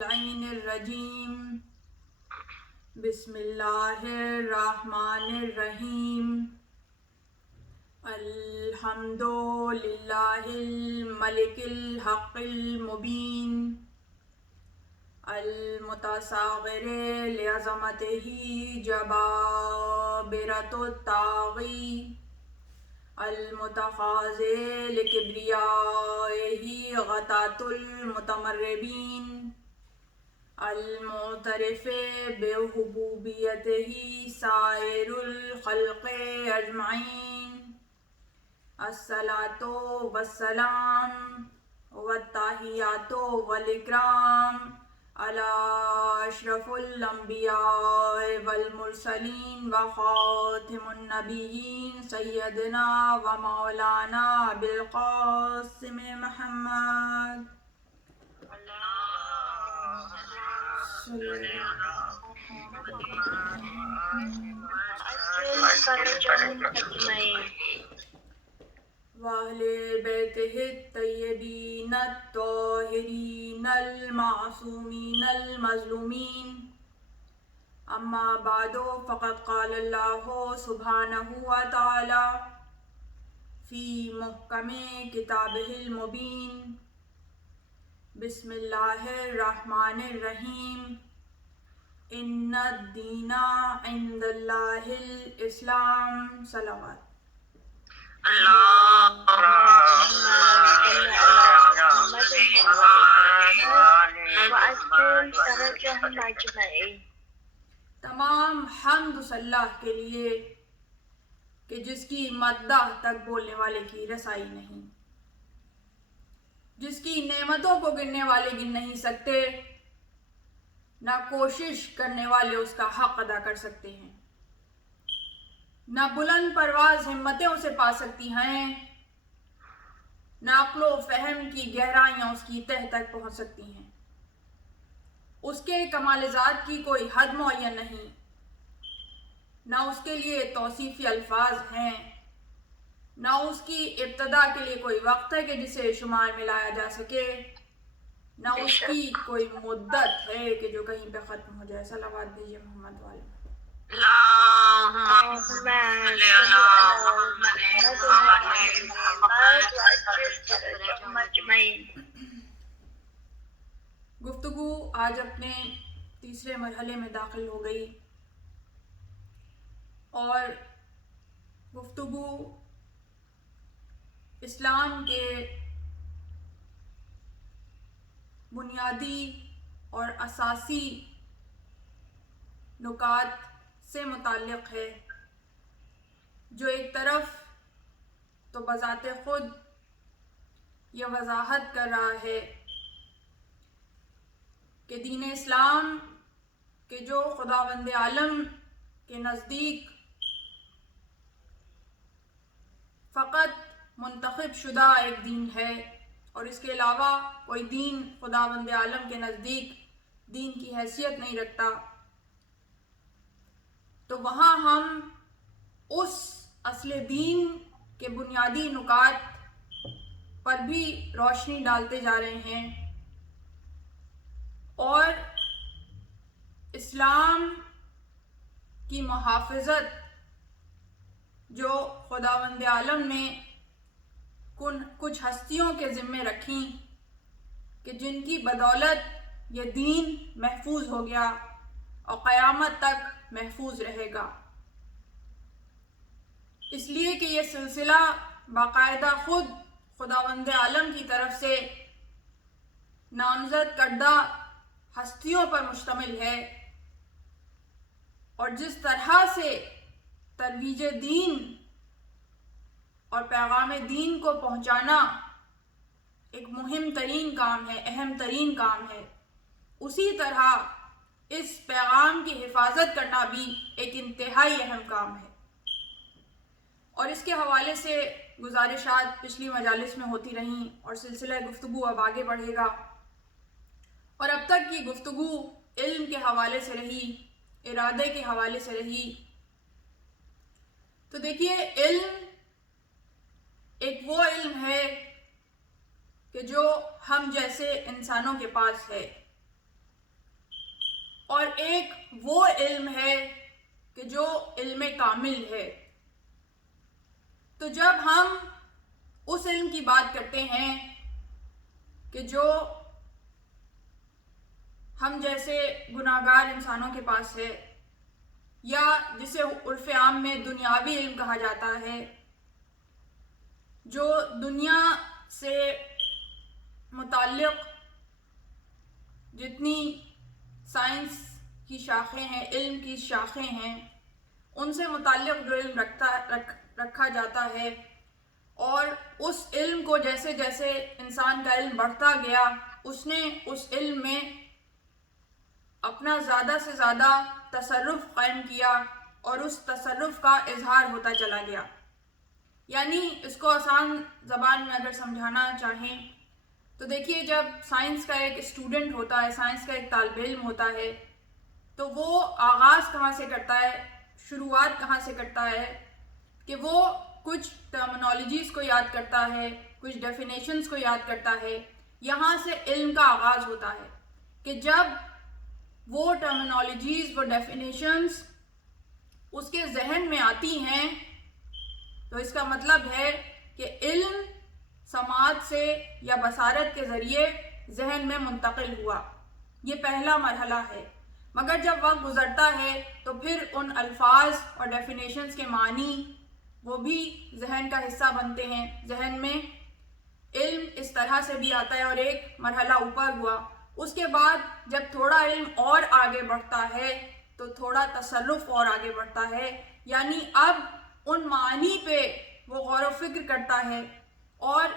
الرجیم بسم اللہ الرحمن الرحیم الحمد للہ الملک الحق المبین المتصاغر لعظمتہ جبابرۃ الطاغی المتخاذ لکبریائہ غطاۃ المتمردین المعترف بربوبیتہ سائر الخلق اجمعین الصلاۃ والسلام والتحیات والاکرام علی اشرف الانبیاء والمرسلین وخاتم النبیین سیدنا و مولانا ابی القاسم محمد وأهل بيته الطيبين الطاهرين المعصومين المظلومين أما بعد فقد قال الله سبحانه وتعالى في محكم كتابه المبين بسم اللہ الرحمن الرحیم ان الدین عند اللہ الاسلام صلوات تمام حمد صلی اللہ کے لیے کہ جس کی مدح تک بولنے والے کی رسائی نہیں، جس کی نعمتوں کو گننے والے گن نہیں سکتے، نہ کوشش کرنے والے اس کا حق ادا کر سکتے ہیں، نہ بلند پرواز ہمتیں اسے پا سکتی ہیں، نہ عقل و فہم کی گہرائیاں اس کی تہ تک پہنچ سکتی ہیں۔ اس کے کمال ذات کی کوئی حد معین نہیں، نہ اس کے لیے توصیفی الفاظ ہیں، نہ اس کی ابتدا کے لیے کوئی وقت ہے کہ جسے شمار میں لایا جا سکے، نہ اس کی کوئی مدت ہے کہ جو کہیں پہ ختم ہو جائے۔ صلوات دیجیے محمد والے۔ گفتگو آج اپنے تیسرے مرحلے میں داخل ہو گئی اور گفتگو اسلام کے بنیادی اور اساسی نکات سے متعلق ہے، جو ایک طرف تو بذات خود یہ وضاحت کر رہا ہے کہ دین اسلام کے جو خداوند عالم کے نزدیک فقط منتخب شدہ ایک دین ہے اور اس کے علاوہ کوئی دین خداوند عالم کے نزدیک دین کی حیثیت نہیں رکھتا، تو وہاں ہم اس اصل دین کے بنیادی نکات پر بھی روشنی ڈالتے جا رہے ہیں اور اسلام کی محافظت جو خداوند عالم نے کچھ ہستیوں کے ذمے رکھیں کہ جن کی بدولت یہ دین محفوظ ہو گیا اور قیامت تک محفوظ رہے گا، اس لیے کہ یہ سلسلہ باقاعدہ خود خداوند عالم کی طرف سے نامزد کردہ ہستیوں پر مشتمل ہے، اور جس طرح سے ترویج دین اور پیغام دین کو پہنچانا ایک مہم ترین کام ہے، اہم ترین کام ہے، اسی طرح اس پیغام کی حفاظت کرنا بھی ایک انتہائی اہم کام ہے۔ اور اس کے حوالے سے گزارشات پچھلی مجالس میں ہوتی رہیں اور سلسلہ گفتگو اب آگے بڑھے گا، اور اب تک کی گفتگو علم کے حوالے سے رہی، ارادے کے حوالے سے رہی۔ تو دیکھیے، علم ایک وہ علم ہے کہ جو ہم جیسے انسانوں کے پاس ہے، وہ علم ہے کہ جو علم کامل ہے۔ تو جب ہم اس علم کی بات کرتے ہیں کہ جو ہم جیسے گناہگار انسانوں کے پاس ہے، یا جسے عرف عام میں دنیاوی علم کہا جاتا ہے، جو دنیا سے متعلق جتنی سائنس کی شاخیں ہیں، علم کی شاخیں ہیں، ان سے متعلق جو علم رکھا جاتا ہے، اور اس علم کو جیسے جیسے انسان کا علم بڑھتا گیا، اس نے اس علم میں اپنا زیادہ سے زیادہ تصرف قائم کیا اور اس تصرف کا اظہار ہوتا چلا گیا۔ یعنی اس کو آسان زبان میں اگر سمجھانا چاہیں تو دیکھیے، جب سائنس کا ایک اسٹوڈنٹ ہوتا ہے، سائنس کا ایک طالب علم ہوتا ہے، تو وہ آغاز کہاں سے کرتا ہے، شروعات کہاں سے کرتا ہے کہ وہ کچھ ٹرمنالوجیز کو یاد کرتا ہے، کچھ ڈیفینیشنز کو یاد کرتا ہے۔ یہاں سے علم کا آغاز ہوتا ہے کہ جب وہ ٹرمنالوجیز، وہ ڈیفینیشنز اس کے ذہن میں آتی ہیں، تو اس کا مطلب ہے کہ علم سماعت سے یا بصارت کے ذریعے ذہن میں منتقل ہوا۔ یہ پہلا مرحلہ ہے۔ مگر جب وقت گزرتا ہے تو پھر ان الفاظ اور ڈیفینیشنز کے معنی وہ بھی ذہن کا حصہ بنتے ہیں۔ ذہن میں علم اس طرح سے بھی آتا ہے، اور ایک مرحلہ اوپر ہوا۔ اس کے بعد جب تھوڑا علم اور آگے بڑھتا ہے تو تھوڑا تصرف اور آگے بڑھتا ہے، یعنی اب ان معنی پہ وہ غور و فکر کرتا ہے اور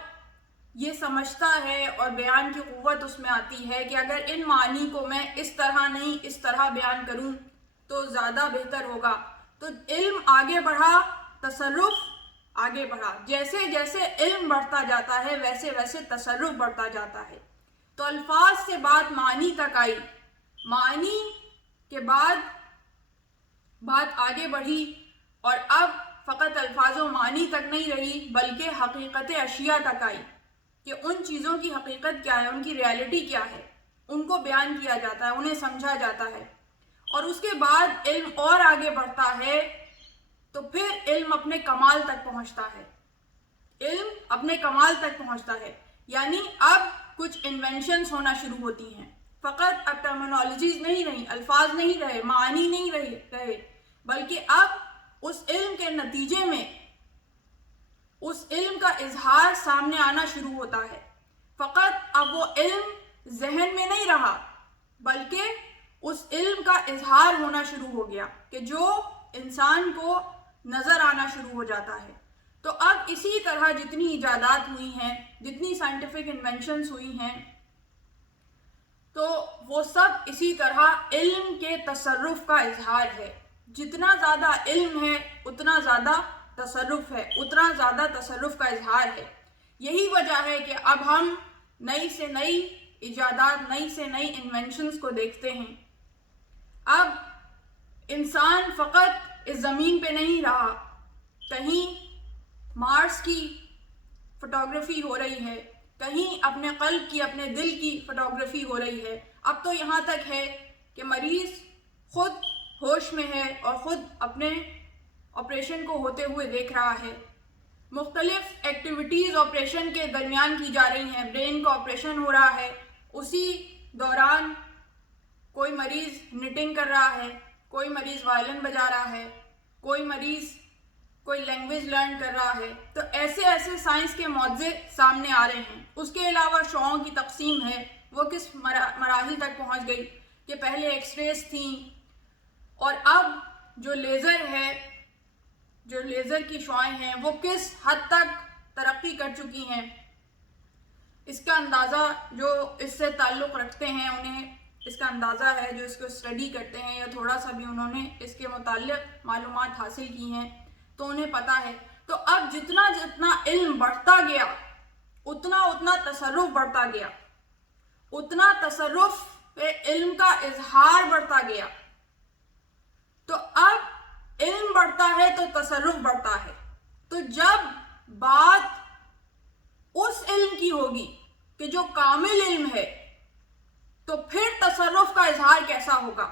یہ سمجھتا ہے، اور بیان کی قوت اس میں آتی ہے کہ اگر ان معنی کو میں اس طرح نہیں اس طرح بیان کروں تو زیادہ بہتر ہوگا۔ تو علم آگے بڑھا، تصرف آگے بڑھا۔ جیسے جیسے علم بڑھتا جاتا ہے ویسے ویسے تصرف بڑھتا جاتا ہے۔ تو الفاظ سے بات معنی تک آئی، معنی کے بعد بات آگے بڑھی، اور اب فقط الفاظ و معنی تک نہیں رہی بلکہ حقیقت اشیاء تک آئی کہ ان چیزوں کی حقیقت کیا ہے، ان کی ریالٹی کیا ہے، ان کو بیان کیا جاتا ہے، انہیں سمجھا جاتا ہے۔ اور اس کے بعد علم اور آگے بڑھتا ہے تو پھر علم اپنے کمال تک پہنچتا ہے۔ علم اپنے کمال تک پہنچتا ہے، یعنی اب کچھ انوینشنز ہونا شروع ہوتی ہیں۔ فقط اب ٹرمنالوجیز نہیں رہی، الفاظ نہیں رہے، معنی نہیں رہے، بلکہ اب اس علم کے نتیجے میں اس علم کا اظہار سامنے آنا شروع ہوتا ہے۔ فقط اب وہ علم ذہن میں نہیں رہا بلکہ اس علم کا اظہار ہونا شروع ہو گیا کہ جو انسان کو نظر آنا شروع ہو جاتا ہے۔ تو اب اسی طرح جتنی ایجادات ہوئی ہیں، جتنی سائنٹیفک انوینشنز ہوئی ہیں، تو وہ سب اسی طرح علم کے تصرف کا اظہار ہے۔ جتنا زیادہ علم ہے اتنا زیادہ تصرف ہے، اتنا زیادہ تصرف کا اظہار ہے۔ یہی وجہ ہے کہ اب ہم نئی سے نئی ایجادات، نئی سے نئی انوینشنز کو دیکھتے ہیں۔ اب انسان فقط اس زمین پہ نہیں رہا، کہیں مارس کی فوٹوگرافی ہو رہی ہے، کہیں اپنے قلب کی، اپنے دل کی فوٹوگرافی ہو رہی ہے۔ اب تو یہاں تک ہے کہ مریض خود ہوش میں ہے اور خود اپنے آپریشن کو ہوتے ہوئے دیکھ رہا ہے۔ مختلف ایکٹیویٹیز آپریشن کے درمیان کی جا رہی ہیں، برین کا آپریشن ہو رہا ہے، اسی دوران کوئی مریض نٹنگ کر رہا ہے، کوئی مریض وائلن بجا رہا ہے، کوئی مریض کوئی لینگویج لرن کر رہا ہے۔ تو ایسے ایسے سائنس کے معجزے سامنے آ رہے ہیں۔ اس کے علاوہ شعاؤں کی تقسیم ہے، وہ کس مراحل تک پہنچ گئی کہ پہلے ایکس ریز تھیں، اور اب جو لیزر ہے، جو لیزر کی شعائیں ہیں، وہ کس حد تک ترقی کر چکی ہیں۔ اس کا اندازہ جو اس سے تعلق رکھتے ہیں انہیں اس کا اندازہ ہے، جو اس کو اسٹڈی کرتے ہیں یا تھوڑا سا بھی انہوں نے اس کے متعلق معلومات حاصل کی ہیں تو انہیں پتہ ہے۔ تو اب جتنا جتنا علم بڑھتا گیا اتنا اتنا تصرف بڑھتا گیا، اتنا تصرف پہ علم کا اظہار بڑھتا گیا۔ تو اب علم بڑھتا ہے تو تصرف بڑھتا ہے۔ تو جب بات اس علم کی ہوگی کہ جو کامل علم ہے تو پھر تصرف کا اظہار کیسا ہوگا؟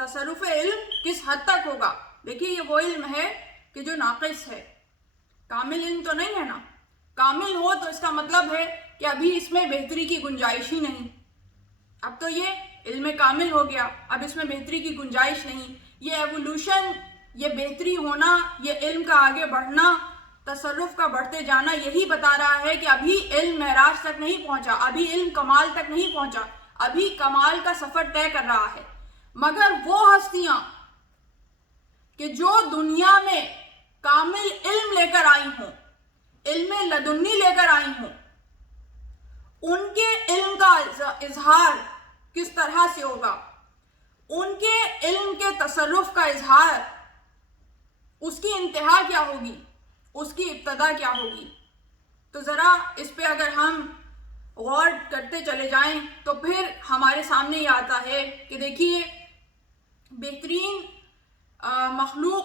تصرف علم کس حد تک ہوگا. دیکھیے یہ وہ علم ہے کہ جو ناقص ہے، کامل علم تو نہیں ہے نا. کامل ہو تو اس کا مطلب ہے کہ ابھی اس میں بہتری کی گنجائش ہی نہیں. اب تو یہ علم کامل ہو گیا، اب اس میں بہتری کی گنجائش نہیں. یہ ایوولوشن، یہ بہتری ہونا، یہ علم کا آگے بڑھنا، تصرف کا بڑھتے جانا، یہی بتا رہا ہے کہ ابھی علم معراج تک نہیں پہنچا، ابھی علم کمال تک نہیں پہنچا، ابھی کمال کا سفر طے کر رہا ہے. مگر وہ ہستیاں کہ جو دنیا میں کامل علم لے کر آئی ہوں، علم لدنی لے کر آئی ہوں، ان کے علم کا اظہار کس طرح سے ہوگا، ان کے علم کے تصرف کا اظہار، اس کی انتہا کیا ہوگی، اس کی ابتدا کیا ہوگی. تو ذرا اس پہ اگر ہم غور کرتے چلے جائیں تو پھر ہمارے سامنے یہ آتا ہے کہ دیکھیے بہترین مخلوق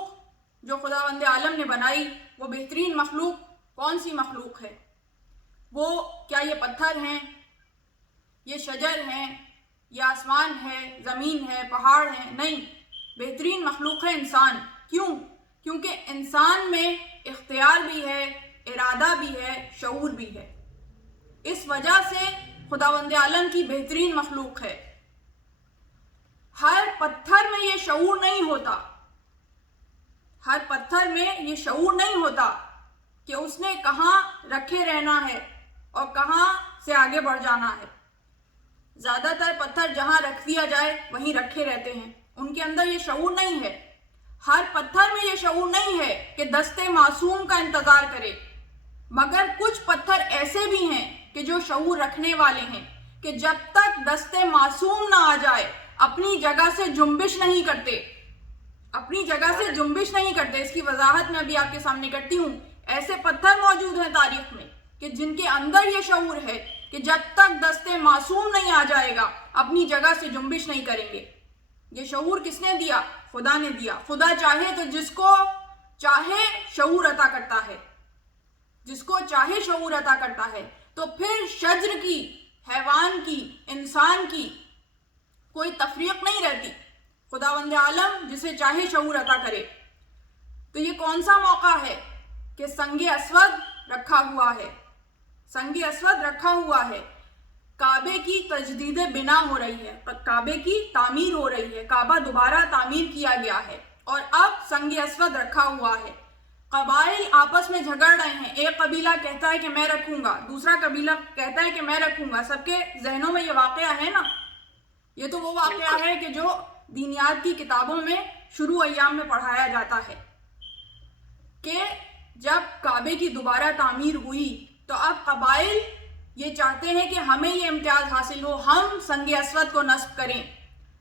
جو خداوند عالم نے بنائی، وہ بہترین مخلوق کون سی مخلوق ہے؟ وہ کیا یہ پتھر ہیں، یہ شجر ہیں، یہ آسمان ہے، زمین ہے، پہاڑ ہیں؟ نہیں، بہترین مخلوق ہے انسان. کیوں؟ کیونکہ انسان میں اختیار بھی ہے، ارادہ بھی ہے، شعور بھی ہے. اس وجہ سے خداوند عالم کی بہترین مخلوق ہے. ہر پتھر میں یہ شعور نہیں ہوتا، ہر پتھر میں یہ شعور نہیں ہوتا کہ اس نے کہاں رکھے رہنا ہے اور کہاں سے آگے بڑھ جانا ہے. زیادہ تر پتھر جہاں رکھ دیا جائے وہیں رکھے رہتے ہیں، ان کے اندر یہ شعور نہیں ہے. ہر پتھر میں یہ شعور نہیں ہے کہ دست معصوم کا انتظار کرے. مگر کچھ پتھر ایسے بھی ہیں کہ جو شعور رکھنے والے ہیں کہ جب تک دست معصوم نہ آ جائے اپنی جگہ سے جنبش نہیں کرتے، اپنی جگہ سے جنبش نہیں کرتے. اس کی وضاحت میں ابھی آپ کے سامنے کرتی ہوں. ایسے پتھر موجود ہیں تاریخ میں کہ جن کے اندر یہ شعور ہے کہ جب تک دست معصوم نہیں آ جائے گا اپنی جگہ سے جنبش نہیں کریں گے. یہ شعور کس نے دیا؟ خدا نے دیا. خدا چاہے تو جس کو چاہے شعور عطا کرتا ہے، جس کو چاہے شعور عطا کرتا ہے. تو پھر شجر کی، حیوان کی، انسان کی کوئی تفریق نہیں رہتی. خداوند عالم جسے چاہے شعور عطا کرے. تو یہ کون سا موقع ہے کہ سنگ اسود رکھا ہوا ہے، سنگ اسود رکھا ہوا ہے. کعبے کی تجدید بنا ہو رہی ہے، کعبے کی تعمیر ہو رہی ہے، کعبہ دوبارہ تعمیر کیا گیا ہے اور اب سنگ اسود رکھا ہوا ہے. قبائل آپس میں جھگڑ رہے ہیں، ایک قبیلہ کہتا ہے کہ میں رکھوں گا، دوسرا قبیلہ کہتا ہے کہ میں رکھوں گا. سب کے ذہنوں میں یہ واقعہ ہے نا. یہ تو وہ واقعہ ہے کہ جو دینیات کی کتابوں میں شروع ایام میں پڑھایا جاتا ہے کہ جب کعبے کی دوبارہ تعمیر ہوئی تو اب قبائل یہ چاہتے ہیں کہ ہمیں یہ امتیاز حاصل ہو، ہم سنگ اسود کو نصب کریں.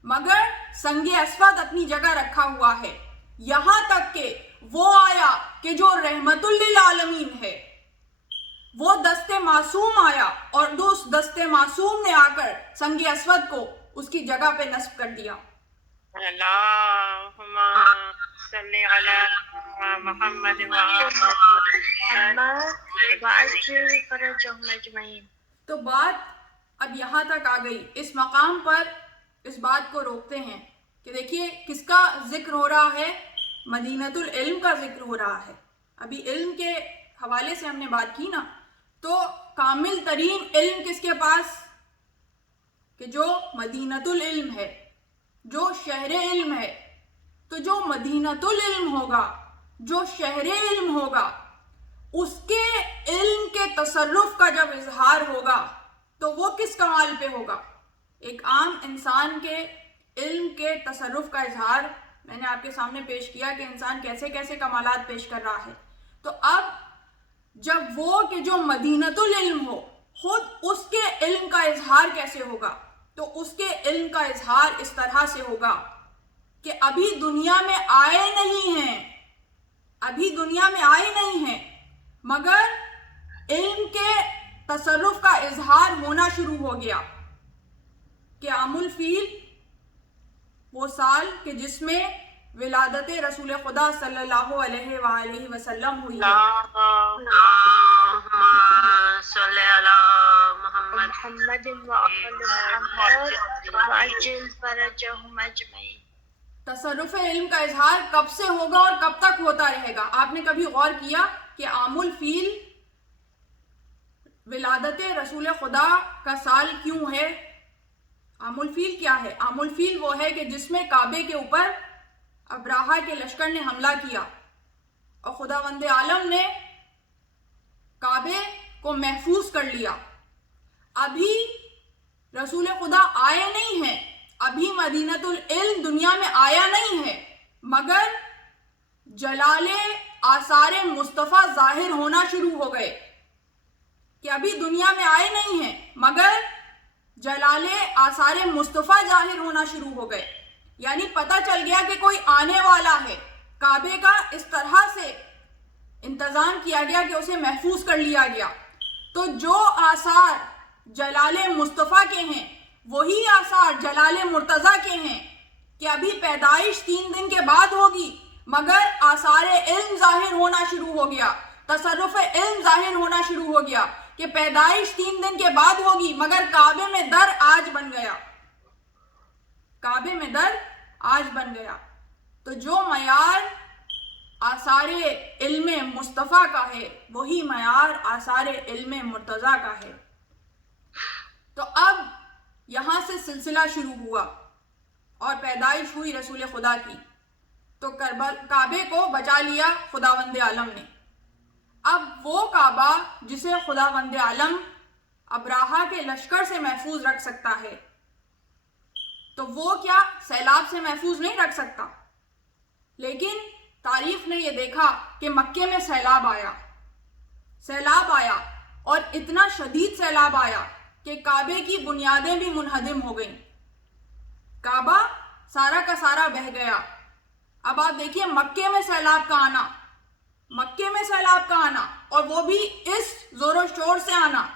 مگر سنگ اسود اپنی جگہ رکھا ہوا ہے، یہاں تک کہ وہ آیا کہ جو رحمت للعالمین ہے، وہ دست معصوم آیا اور اس دست معصوم نے آ کر سنگ اسود کو اس کی جگہ پہ نصب کر دیا. اللہم صلی علی محمد وعجل فرجہم اجمعین. تو بات اب یہاں تک آ گئی. اس مقام پر اس بات کو روکتے ہیں کہ دیکھیے کس کا ذکر ہو رہا ہے؟ مدینۃ العلم کا ذکر ہو رہا ہے. ابھی علم کے حوالے سے ہم نے بات کی نا، تو کامل ترین علم کس کے پاس؟ کہ جو مدینۃ العلم ہے، جو شہر علم ہے. تو جو مدینۃ العلم ہوگا، جو شہر علم ہوگا، اس کے علم کے تصرف کا جب اظہار ہوگا تو وہ کس کمال پہ ہوگا؟ ایک عام انسان کے علم کے تصرف کا اظہار میں نے آپ کے سامنے پیش کیا کہ انسان کیسے کیسے کمالات پیش کر رہا ہے. تو اب جب وہ کہ جو مدینۃ العلم ہو، خود اس کے علم کا اظہار کیسے ہوگا؟ تو اس کے علم کا اظہار اس طرح سے ہوگا کہ ابھی دنیا میں آئے نہیں ہیں، ابھی دنیا میں آئے نہیں ہیں، مگر علم کے تصرف کا اظہار ہونا شروع ہو گیا کہ عام الفیل وہ سال کہ جس میں ولادت رسول خدا صلی اللہ علیہ وآلہ وسلم ہوئی ہے. اللہم صلی علی محمد وعجل فرجہم اجمعین. تصرف علم کا اظہار کب سے ہوگا اور کب تک ہوتا رہے گا؟ آپ نے کبھی غور کیا کہ عام الفیل ولادت رسول خدا کا سال کیوں ہے؟ عام الفیل کیا ہے؟ عام الفیل وہ ہے کہ جس میں کعبے کے اوپر ابراہا کے لشکر نے حملہ کیا اور خداوند عالم نے کعبے کو محفوظ کر لیا. ابھی رسول خدا آئے نہیں ہیں، ابھی مدینۃ العلم دنیا میں آیا نہیں ہے، مگر جلال آثار مصطفیٰ ظاہر ہونا شروع ہو گئے. کہ ابھی دنیا میں آئے نہیں ہیں مگر جلال آثار مصطفیٰ ظاہر ہونا شروع ہو گئے. یعنی پتہ چل گیا کہ کوئی آنے والا ہے. کعبے کا اس طرح سے انتظام کیا گیا کہ اسے محفوظ کر لیا گیا. تو جو آثار جلال مصطفیٰ کے ہیں وہی آثار جلال مرتضیٰ کے ہیں کہ ابھی پیدائش 3 دن کے بعد ہوگی مگر آثار علم ظاہر ہونا شروع ہو گیا، تصرف علم ظاہر ہونا شروع ہو گیا کہ پیدائش 3 دن کے بعد ہوگی مگر کعبے میں در آج بن گیا، کعبے میں در آج بن گیا. تو جو معیار آثار علم مصطفیٰ کا ہے وہی معیار آثار علم مرتضیٰ کا ہے. تو اب یہاں سے سلسلہ شروع ہوا اور پیدائش ہوئی رسول خدا کی. تو کعبے کو بچا لیا خداوند عالم نے. اب وہ کعبہ جسے خداوند عالم ابراہا کے لشکر سے محفوظ رکھ سکتا ہے تو وہ کیا سیلاب سے محفوظ نہیں رکھ سکتا؟ لیکن تاریخ نے یہ دیکھا کہ مکے میں سیلاب آیا اور اتنا شدید سیلاب آیا کہ کعبے کی بنیادیں بھی منہدم ہو گئیں. کعبہ سارا کا سارا بہہ گیا. اب آپ دیکھیے مکے میں سیلاب کا آنا اور وہ بھی اس زور و شور سے آنا.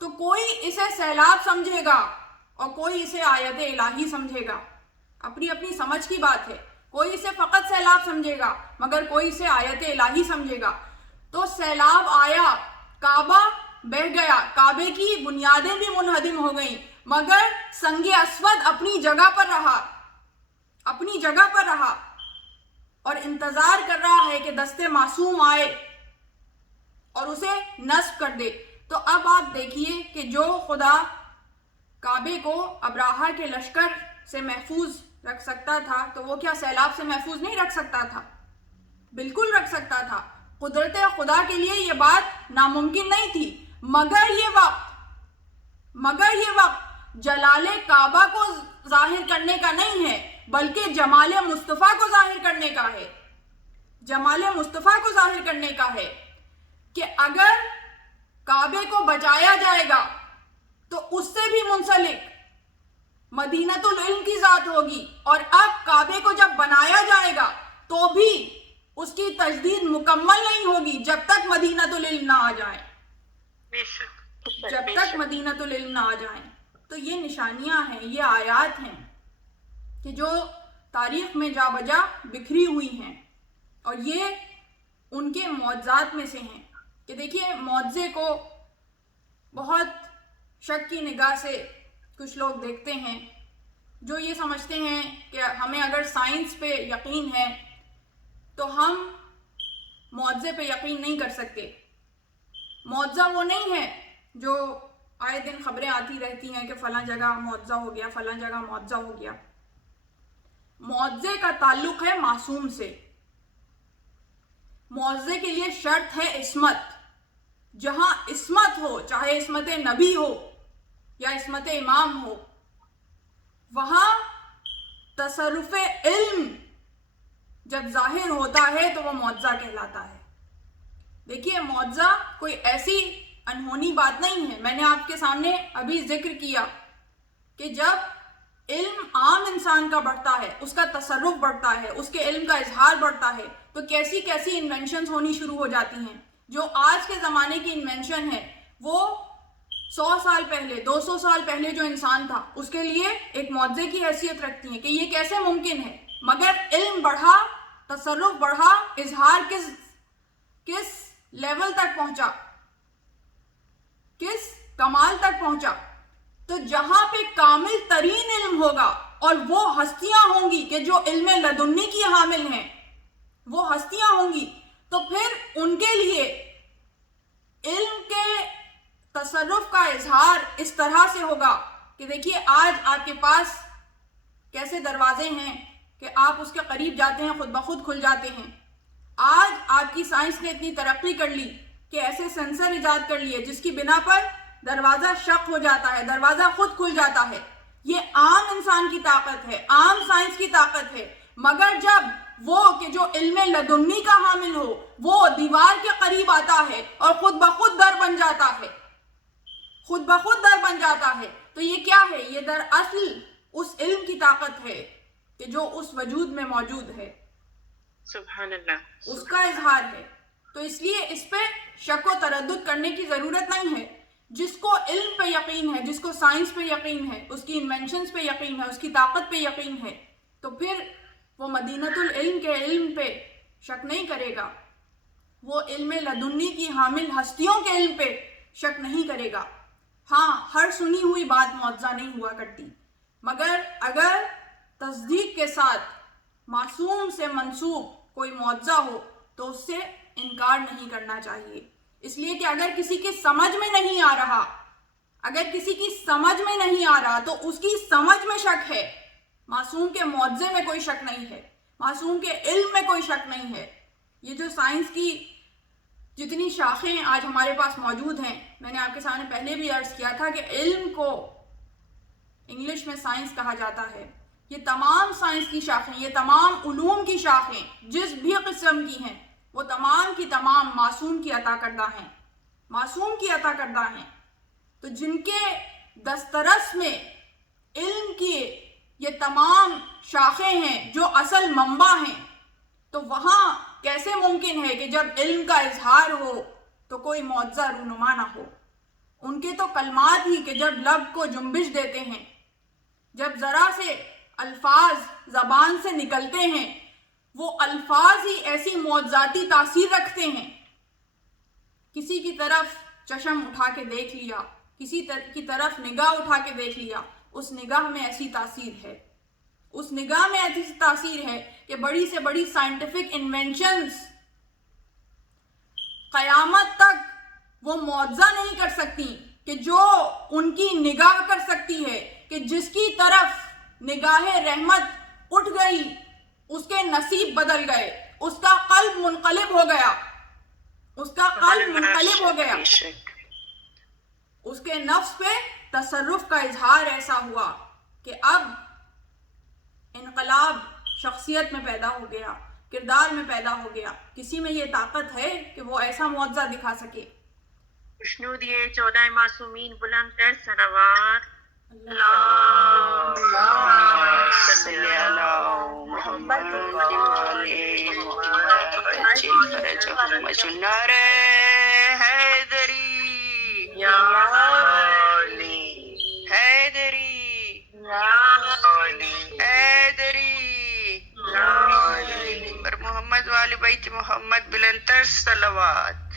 تو کوئی اسے سیلاب سمجھے گا اور کوئی اسے آیت الہی سمجھے گا. اپنی اپنی سمجھ کی بات ہے. کوئی اسے فقط سیلاب سمجھے گا مگر کوئی اسے آیت الہی سمجھے گا. تو سیلاب آیا، کعبہ بہہ گیا، کعبے کی بنیادیں بھی منہدم ہو گئیں مگر سنگ اسود اپنی جگہ پر رہا اور انتظار کر رہا ہے کہ دست معصوم آئے اور اسے نصب کر دے. تو اب آپ دیکھیے کہ جو خدا کعبے کو ابراہا کے لشکر سے محفوظ رکھ سکتا تھا تو وہ کیا سیلاب سے محفوظ نہیں رکھ سکتا تھا؟ بالکل رکھ سکتا تھا. قدرت خدا کے لیے یہ بات ناممکن نہیں تھی. مگر یہ وقت جلال کعبہ کو ظاہر کرنے کا نہیں ہے بلکہ جمال مصطفیٰ کو ظاہر کرنے کا ہے. جمال مصطفیٰ کو ظاہر کرنے کا ہے کہ اگر کعبے کو بچایا جائے گا تو اس سے بھی منسلک مدینۃ العلم کی ذات ہوگی. اور اب کعبے کو جب بنایا جائے گا تو بھی اس کی تجدید مکمل نہیں ہوگی جب تک مدینۃ العلم نہ آ جائیں. مدینۃ العلم نہ آ جائیں. تو یہ نشانیاں ہیں، یہ آیات ہیں کہ جو تاریخ میں جا بجا بکھری ہوئی ہیں اور یہ ان کے معجزات میں سے ہیں. کہ دیکھیے معجزے کو بہت شک کی نگاہ سے کچھ لوگ دیکھتے ہیں جو یہ سمجھتے ہیں کہ ہمیں اگر سائنس پہ یقین ہے تو ہم معجزے پہ یقین نہیں کر سکتے. معجزہ وہ نہیں ہے جو آئے دن خبریں آتی رہتی ہیں کہ فلاں جگہ معجزہ ہو گیا، فلاں جگہ معجزہ ہو گیا. معجزے کا تعلق ہے معصوم سے. معجزے کے لیے شرط ہے عصمت. جہاں عصمت ہو، چاہے عصمت نبی ہو یا عصمت امام ہو، وہاں تصرف علم جب ظاہر ہوتا ہے تو وہ معجزہ کہلاتا ہے. دیکھیے معجزہ کوئی ایسی انہونی بات نہیں ہے. میں نے آپ کے سامنے ابھی ذکر کیا کہ جب علم عام انسان کا بڑھتا ہے، اس کا تصرف بڑھتا ہے، اس کے علم کا اظہار بڑھتا ہے تو کیسی کیسی انوینشنز ہونی شروع ہو جاتی ہیں. جو آج کے زمانے کی انوینشن ہے وہ 100 سال پہلے، 200 سال پہلے جو انسان تھا اس کے لیے ایک معجزے کی حیثیت رکھتی ہیں کہ یہ کیسے ممکن ہے. مگر علم بڑھا، تصرف بڑھا، اظہار کس لیول تک پہنچا، کس کمال تک پہنچا. تو جہاں پہ کامل ترین علم ہوگا اور وہ ہستیاں ہوں گی کہ جو علم لدنی کی حامل ہیں، وہ ہستیاں ہوں گی، تو پھر ان کے لیے علم کے تصرف کا اظہار اس طرح سے ہوگا کہ دیکھیے آج آپ کے پاس کیسے دروازے ہیں کہ آپ اس کے قریب جاتے ہیں خود بخود کھل جاتے ہیں. آج آپ کی سائنس نے اتنی ترقی کر لی کہ ایسے سینسر ایجاد کر لیے جس کی بنا پر دروازہ شق ہو جاتا ہے، دروازہ خود کھل جاتا ہے. یہ عام انسان کی طاقت ہے، عام سائنس کی طاقت ہے. مگر جب وہ کہ جو علم لدنی کا حامل ہو وہ دیوار کے قریب آتا ہے اور خود بخود در بن جاتا ہے، خود بخود در بن جاتا ہے، تو یہ کیا ہے؟ یہ دراصل اس علم کی طاقت ہے کہ جو اس وجود میں موجود ہے، سبحان اللہ، اس کا اظہار ہے. تو اس لیے اس پہ شک و تردد کرنے کی ضرورت نہیں ہے. جس کو علم پہ یقین ہے، جس کو سائنس پہ یقین ہے، اس کی انوینشنز پہ یقین ہے، اس کی طاقت پہ یقین ہے، تو پھر وہ مدینۃ العلم کے علم پہ شک نہیں کرے گا، وہ علم لدنی کی حامل ہستیوں کے علم پہ شک نہیں کرے گا. ہاں، ہر سنی ہوئی بات معجزہ نہیں ہوا کرتی، مگر اگر تصدیق کے ساتھ معصوم سے منسوب کوئی معجزہ ہو تو اس سے انکار نہیں کرنا چاہیے. اس لیے کہ اگر کسی کی سمجھ میں نہیں آ رہا، اگر کسی کی سمجھ میں نہیں آ رہا تو اس کی سمجھ میں شک ہے. معصوم کے معجزے میں کوئی شک نہیں ہے، معصوم کے علم میں کوئی شک نہیں ہے. یہ جو سائنس کی جتنی شاخیں آج ہمارے پاس موجود ہیں، میں نے آپ کے سامنے پہلے بھی عرض کیا تھا کہ علم کو انگلش میں سائنس کہا جاتا ہے. یہ تمام سائنس کی شاخیں، یہ تمام علوم کی شاخیں جس بھی قسم کی ہیں، وہ تمام کی تمام معصوم کی عطا کردہ ہیں، معصوم کی عطا کردہ ہیں. تو جن کے دسترس میں علم کی یہ تمام شاخیں ہیں جو اصل منبع ہیں، تو وہاں کیسے ممکن ہے کہ جب علم کا اظہار ہو تو کوئی معجزہ رونما نہ ہو؟ ان کے تو کلمات ہی کہ جب لب کو جنبش دیتے ہیں، جب ذرا سے الفاظ زبان سے نکلتے ہیں، وہ الفاظ ہی ایسی معجزاتی تاثیر رکھتے ہیں. کسی کی طرف چشم اٹھا کے دیکھ لیا، کسی کی طرف نگاہ اٹھا کے دیکھ لیا، اس نگاہ میں ایسی تاثیر ہے، اس نگاہ میں ایسی تاثیر ہے کہ بڑی سے بڑی سائنٹیفک انوینشنز قیامت تک وہ معجزہ نہیں کر سکتی کہ جو ان کی نگاہ کر سکتی ہے، کہ جس کی طرف نگاہ رحمت اٹھ گئی اس کے نصیب بدل گئے، اس کا قلب منقلب ہو گیا، اس کا قلب منقلب ہو گیا، اس کے نفس پہ تصرف کا اظہار ایسا ہوا کہ اب انقلاب شخصیت میں پیدا ہو گیا، کردار میں پیدا ہو گیا. کسی میں یہ طاقت ہے کہ وہ ایسا معجزہ دکھا سکے. خوشنود یہ 14 معصومین بلند تر صلوات. نعرہ حیدری یا علی، حیدری یا علی، حیدری یا علی. پر محمد والی بیت محمد بلند تر صلوات.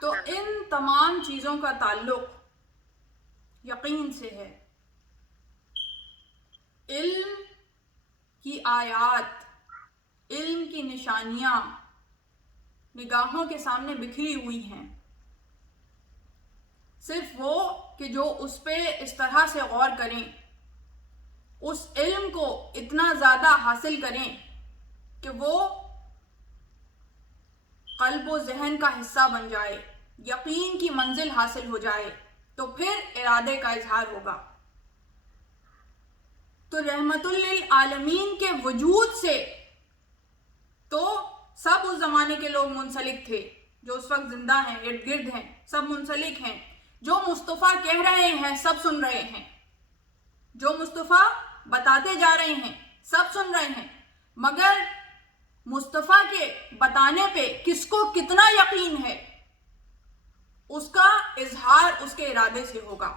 تو ان تمام چیزوں کا تعلق یقین سے ہے. علم کی آیات، علم کی نشانیاں نگاہوں کے سامنے بکھری ہوئی ہیں. صرف وہ کہ جو اس پہ اس طرح سے غور کریں، اس علم کو اتنا زیادہ حاصل کریں کہ وہ قلب و ذہن کا حصہ بن جائے، یقین کی منزل حاصل ہو جائے، تو پھر ارادے کا اظہار ہوگا. تو رحمت للعالمین کے وجود سے تو سب اس زمانے کے لوگ منسلک تھے، جو اس وقت زندہ ہیں، ارد گرد ہیں، سب منسلک ہیں. جو مصطفیٰ کہہ رہے ہیں سب سن رہے ہیں، جو مصطفیٰ بتاتے جا رہے ہیں سب سن رہے ہیں. مگر مصطفیٰ کے بتانے پہ کس کو کتنا یقین ہے، اس کا اظہار اس کے ارادے سے ہوگا،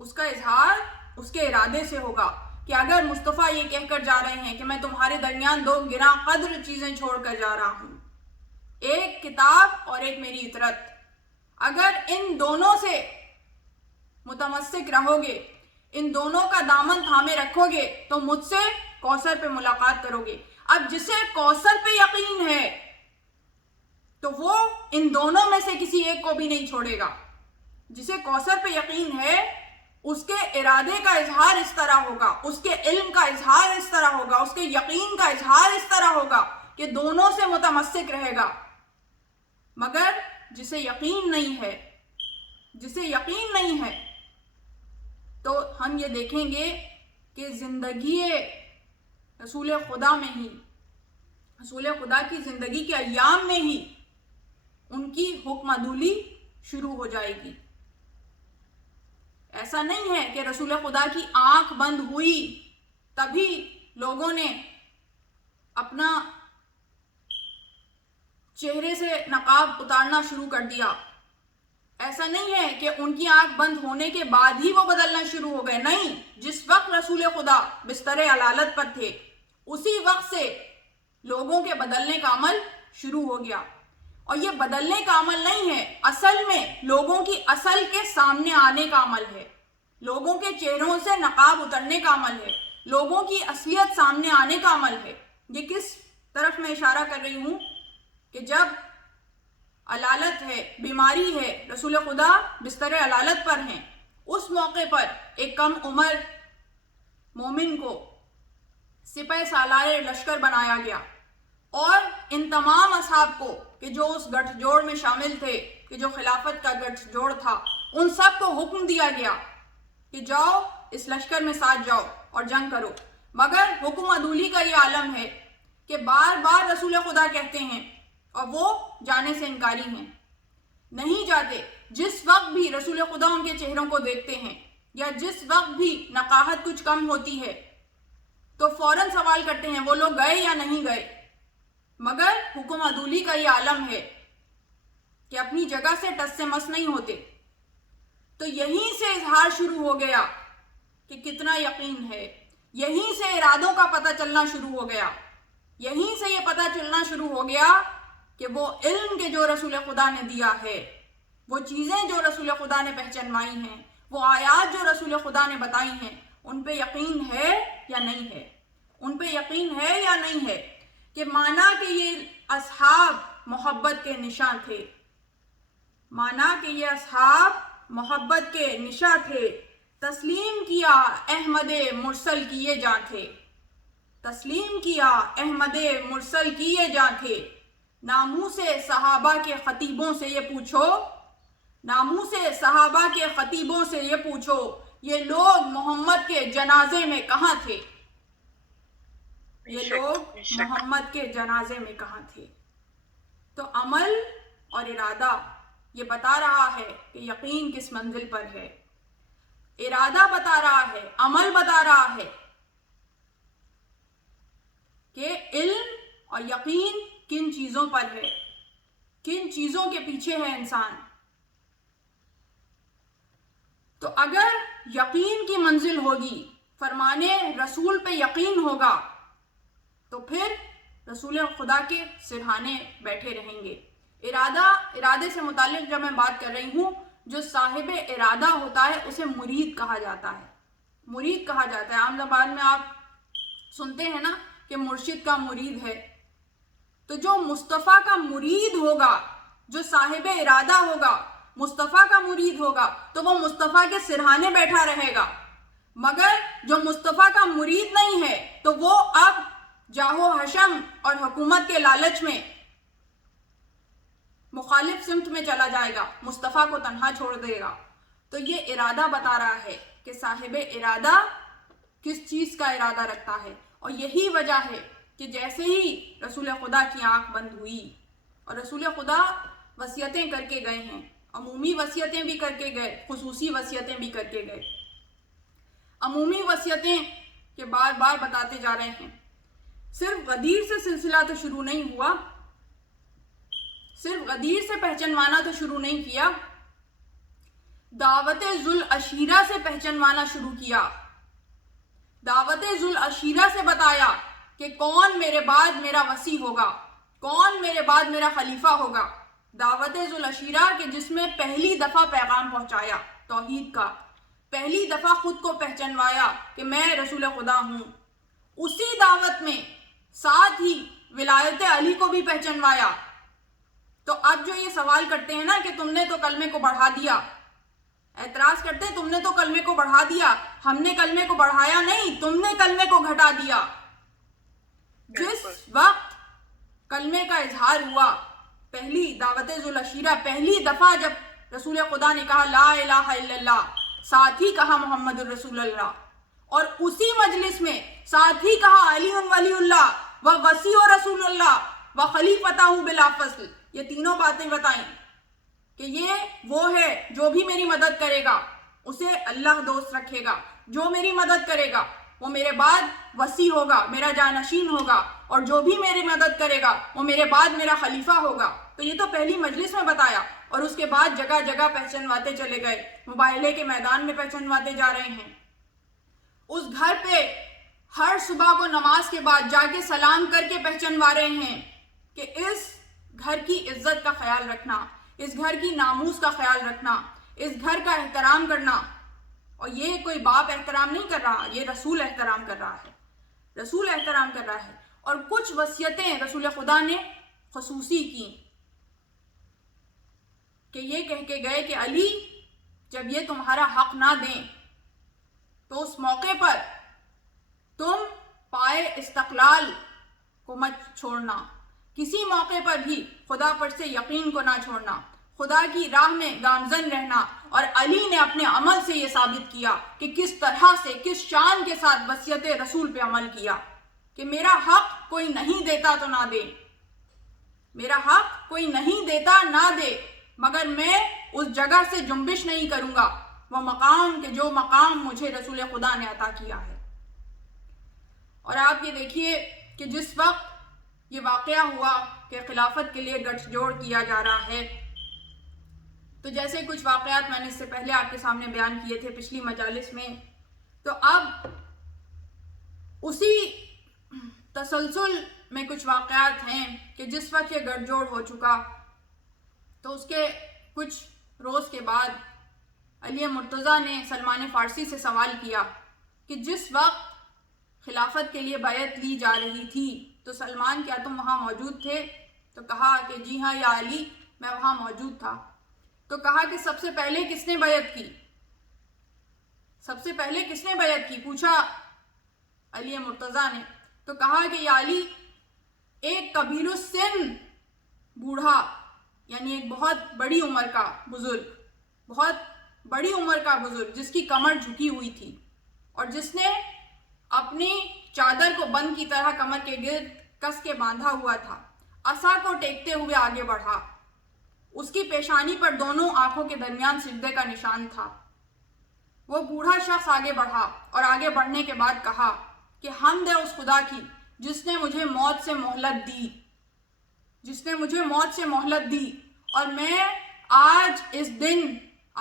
اس کا اظہار اس کے ارادے سے ہوگا. کہ اگر مصطفیٰ یہ کہہ کر جا رہے ہیں کہ میں تمہارے درمیان 2 گراں قدر چیزیں چھوڑ کر جا رہا ہوں، ایک کتاب اور ایک میری اطرت. اگر ان دونوں سے متمسک رہو گے، ان دونوں کا دامن تھامے رکھو گے تو مجھ سے کوثر پہ ملاقات کرو گے. اب جسے کوثر پہ یقین ہے تو وہ ان دونوں میں سے کسی ایک کو بھی نہیں چھوڑے گا. جسے کوثر پہ یقین ہے اس کے ارادے کا اظہار اس طرح ہوگا، اس کے علم کا اظہار اس طرح ہوگا، اس کے یقین کا اظہار اس طرح ہوگا کہ دونوں سے متمسک رہے گا. مگر جسے یقین نہیں ہے، جسے یقین نہیں ہے تو ہم یہ دیکھیں گے کہ زندگی رسول خدا میں ہی، رسول خدا کی زندگی کے ایام میں ہی ان کی حکم عدولی شروع ہو جائے گی. ایسا نہیں ہے کہ رسول خدا کی آنکھ بند ہوئی تبھی لوگوں نے اپنا چہرے سے نقاب اتارنا شروع کر دیا. ایسا نہیں ہے کہ ان کی آنکھ بند ہونے کے بعد ہی وہ بدلنا شروع ہو گئے. نہیں، جس وقت رسول خدا بستر علالت پر تھے اسی وقت سے لوگوں کے بدلنے کا عمل شروع ہو گیا. اور یہ بدلنے کا عمل نہیں ہے، اصل میں لوگوں کی اصل کے سامنے آنے کا عمل ہے، لوگوں کے چہروں سے نقاب اترنے کا عمل ہے، لوگوں کی اصلیت سامنے آنے کا عمل ہے. یہ کس طرف میں اشارہ کر رہی ہوں کہ جب علالت ہے، بیماری ہے، رسول خدا بستر علالت پر ہیں، اس موقع پر ایک کم عمر مومن کو سپہ سالار لشکر بنایا گیا اور ان تمام اصحاب کو کہ جو اس گٹھ جوڑ میں شامل تھے، کہ جو خلافت کا گٹھ جوڑ تھا، ان سب کو حکم دیا گیا کہ جاؤ اس لشکر میں ساتھ جاؤ اور جنگ کرو. مگر حکم عدولی کا یہ عالم ہے کہ بار بار رسول خدا کہتے ہیں اور وہ جانے سے انکاری ہیں، نہیں جاتے. جس وقت بھی رسول خدا ان کے چہروں کو دیکھتے ہیں یا جس وقت بھی نقاہت کچھ کم ہوتی ہے تو فوراً سوال کرتے ہیں وہ لوگ گئے یا نہیں گئے. مگر حکم عدولی کا یہ عالم ہے کہ اپنی جگہ سے ٹس سے مس نہیں ہوتے. تو یہیں سے اظہار شروع ہو گیا کہ کتنا یقین ہے، یہیں سے ارادوں کا پتہ چلنا شروع ہو گیا، یہیں سے یہ پتہ چلنا شروع ہو گیا کہ وہ علم کے جو رسول خدا نے دیا ہے، وہ چیزیں جو رسول خدا نے پہچانوائی ہیں، وہ آیات جو رسول خدا نے بتائی ہیں، ان پہ یقین ہے یا نہیں ہے، ان پہ یقین ہے یا نہیں ہے. کہ مانا کہ یہ اصحاب محبت کے نشاں تھے، مانا کہ یہ اصحاب محبت کے نشاں تھے، تسلیم کیا احمد مرسل کیے جاں تھے، تسلیم کیا احمد مرسل کیے جاں تھے. ناموس صحابہ کے خطیبوں سے یہ پوچھو، ناموس صحابہ کے خطیبوں سے یہ پوچھو، یہ لوگ محمد کے جنازے میں کہاں تھے، یہ لوگ محمد کے جنازے میں کہاں تھے. تو عمل اور ارادہ یہ بتا رہا ہے کہ یقین کس منزل پر ہے، ارادہ بتا رہا ہے، عمل بتا رہا ہے کہ علم اور یقین کن چیزوں پر ہے، کن چیزوں کے پیچھے ہے انسان. تو اگر یقین کی منزل ہوگی، فرمانے رسول پہ یقین ہوگا تو پھر رسول خدا کے سرہانے بیٹھے رہیں گے. ارادے سے متعلق جب میں بات کر رہی ہوں، جو صاحب ارادہ ہوتا ہے اسے مرید کہا جاتا ہے، مرید کہا جاتا ہے. عام زبان میں آپ سنتے ہیں نا کہ مرشد کا مرید ہے. تو جو مصطفیٰ کا مرید ہوگا، جو صاحب ارادہ ہوگا، مصطفیٰ کا مرید ہوگا تو وہ مصطفیٰ کے سرہانے بیٹھا رہے گا. مگر جو مصطفیٰ کا مرید نہیں ہے تو وہ اب جاہ و حشم اور حکومت کے لالچ میں مخالف سمت میں چلا جائے گا، مصطفیٰ کو تنہا چھوڑ دے گا. تو یہ ارادہ بتا رہا ہے کہ صاحب ارادہ کس چیز کا ارادہ رکھتا ہے. اور یہی وجہ ہے کہ جیسے ہی رسول خدا کی آنکھ بند ہوئی، اور رسول خدا وصیتیں کر کے گئے ہیں، عمومی وصیتیں بھی کر کے گئے، خصوصی وصیتیں بھی کر کے گئے. عمومی وصیتیں کہ بار بار بتاتے جا رہے ہیں. صرف غدیر سے سلسلہ تو شروع نہیں ہوا، صرف غدیر سے پہچانوانا تو شروع نہیں کیا، دعوت ذوالعشیرہ سے پہچانوانا شروع کیا. دعوت ذوالعشیرہ سے بتایا کہ کون میرے بعد میرا وصی ہوگا، کون میرے بعد میرا خلیفہ ہوگا؟ دعوت ذوالعشیرہ کہ جس میں پہلی دفعہ پیغام پہنچایا توحید کا، پہلی دفعہ خود کو پہچنوایا کہ میں رسول خدا ہوں، اسی دعوت میں ساتھ ہی ولایت علی کو بھی پہچنوایا۔ تو اب جو یہ سوال کرتے ہیں نا کہ تم نے تو کلمے کو بڑھا دیا، اعتراض کرتے ہیں تم نے تو کلمے کو بڑھا دیا، ہم نے کلمے کو بڑھایا نہیں، تم نے کلمے کو گھٹا دیا۔ جس وقت کلمے کا اظہار ہوا، پہلی دعوت ذوالعشیرہ، پہلی دفعہ جب رسول خدا نے کہا لا الہ الا اللہ، ساتھ ہی کہا محمد الرسول اللہ، اور اسی مجلس میں ساتھ ہی کہا علی ولی اللہ و وسیع رسول اللہ و خلیفتہ بلا فصل، یہ تینوں باتیں بتائیں کہ یہ وہ ہے جو بھی میری مدد کرے گا اسے اللہ دوست رکھے گا، جو میری مدد کرے گا وہ میرے بعد وسیع ہوگا، میرا جانشین ہوگا، اور جو بھی میری مدد کرے گا وہ میرے بعد میرا خلیفہ ہوگا۔ تو یہ تو پہلی مجلس میں بتایا، اور اس کے بعد جگہ جگہ پہچنواتے چلے گئے، مباہلے کے میدان میں پہچنواتے جا رہے ہیں۔ اس گھر پہ ہر صبح کو نماز کے بعد جا کے سلام کر کے پہچنوا رہے ہیں کہ اس گھر کی عزت کا خیال رکھنا، اس گھر کی ناموس کا خیال رکھنا، اس گھر کا احترام کرنا۔ اور یہ کوئی باپ احترام نہیں کر رہا، یہ رسول احترام کر رہا ہے، رسول احترام کر رہا ہے۔ اور کچھ وصیتیں رسول خدا نے خصوصی کی کہ یہ کہہ کے گئے کہ علی جب یہ تمہارا حق نہ دیں تو اس موقع پر تم پائے استقلال کو مت چھوڑنا، کسی موقع پر بھی خدا پر سے یقین کو نہ چھوڑنا، خدا کی راہ میں گامزن رہنا۔ اور علی نے اپنے عمل سے یہ ثابت کیا کہ کس طرح سے، کس شان کے ساتھ وصیت رسول پہ عمل کیا کہ میرا حق کوئی نہیں دیتا تو نہ دے، میرا حق کوئی نہیں دیتا نہ دے، مگر میں اس جگہ سے جنبش نہیں کروں گا، وہ مقام کہ جو مقام مجھے رسول خدا نے عطا کیا ہے۔ اور آپ یہ دیکھیے کہ جس وقت یہ واقعہ ہوا کہ خلافت کے لیے گٹھ جوڑ کیا جا رہا ہے، تو جیسے کچھ واقعات میں نے اس سے پہلے آپ کے سامنے بیان کیے تھے پچھلی مجالس میں، تو اب اسی تسلسل میں کچھ واقعات ہیں کہ جس وقت یہ گٹھ جوڑ ہو چکا تو اس کے کچھ روز کے بعد علی مرتضیٰ نے سلمان فارسی سے سوال کیا کہ جس وقت خلافت کے لیے بیعت لی جا رہی تھی تو سلمان کیا تم وہاں موجود تھے؟ تو کہا کہ جی ہاں یا علی میں وہاں موجود تھا۔ تو کہا کہ سب سے پہلے کس نے بیعت کی؟ سب سے پہلے کس نے بیعت کی؟ پوچھا علی مرتضیٰ نے۔ تو کہا کہ یا علی ایک کبیر السن بوڑھا، یعنی ایک بہت بڑی عمر کا بزرگ، بہت بڑی عمر کا بزرگ جس کی کمر جھکی ہوئی تھی اور جس نے اپنی چادر کو بند کی طرح کمر کے گرد کس کے باندھا ہوا تھا، عصا کو ٹیکتے ہوئے آگے بڑھا، اس کی پیشانی پر دونوں آنکھوں کے درمیان سجدے کا نشان تھا۔ وہ بوڑھا شخص آگے بڑھا اور آگے بڑھنے کے بعد کہا کہ حمد ہے اس خدا کی جس نے مجھے موت سے مہلت دی، جس نے مجھے موت سے مہلت دی، اور میں آج اس دن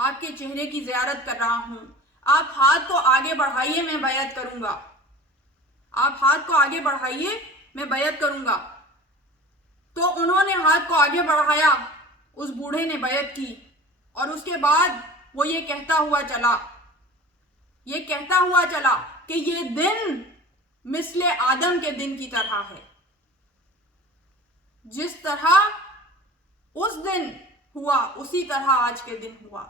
آپ کے چہرے کی زیارت کر رہا ہوں۔ آپ ہاتھ کو آگے بڑھائیے، میں بیعت کروں گا۔ آپ ہاتھ کو آگے بڑھائیے، میں بیعت کروں گا۔ تو انہوں نے ہاتھ کو آگے بڑھایا، اس بوڑھے نے بیعت کی، اور اس کے بعد وہ یہ کہتا ہوا چلا کہ یہ دن مثل آدم کے دن کی طرح ہے، جس طرح اس دن ہوا اسی طرح آج کے دن ہوا۔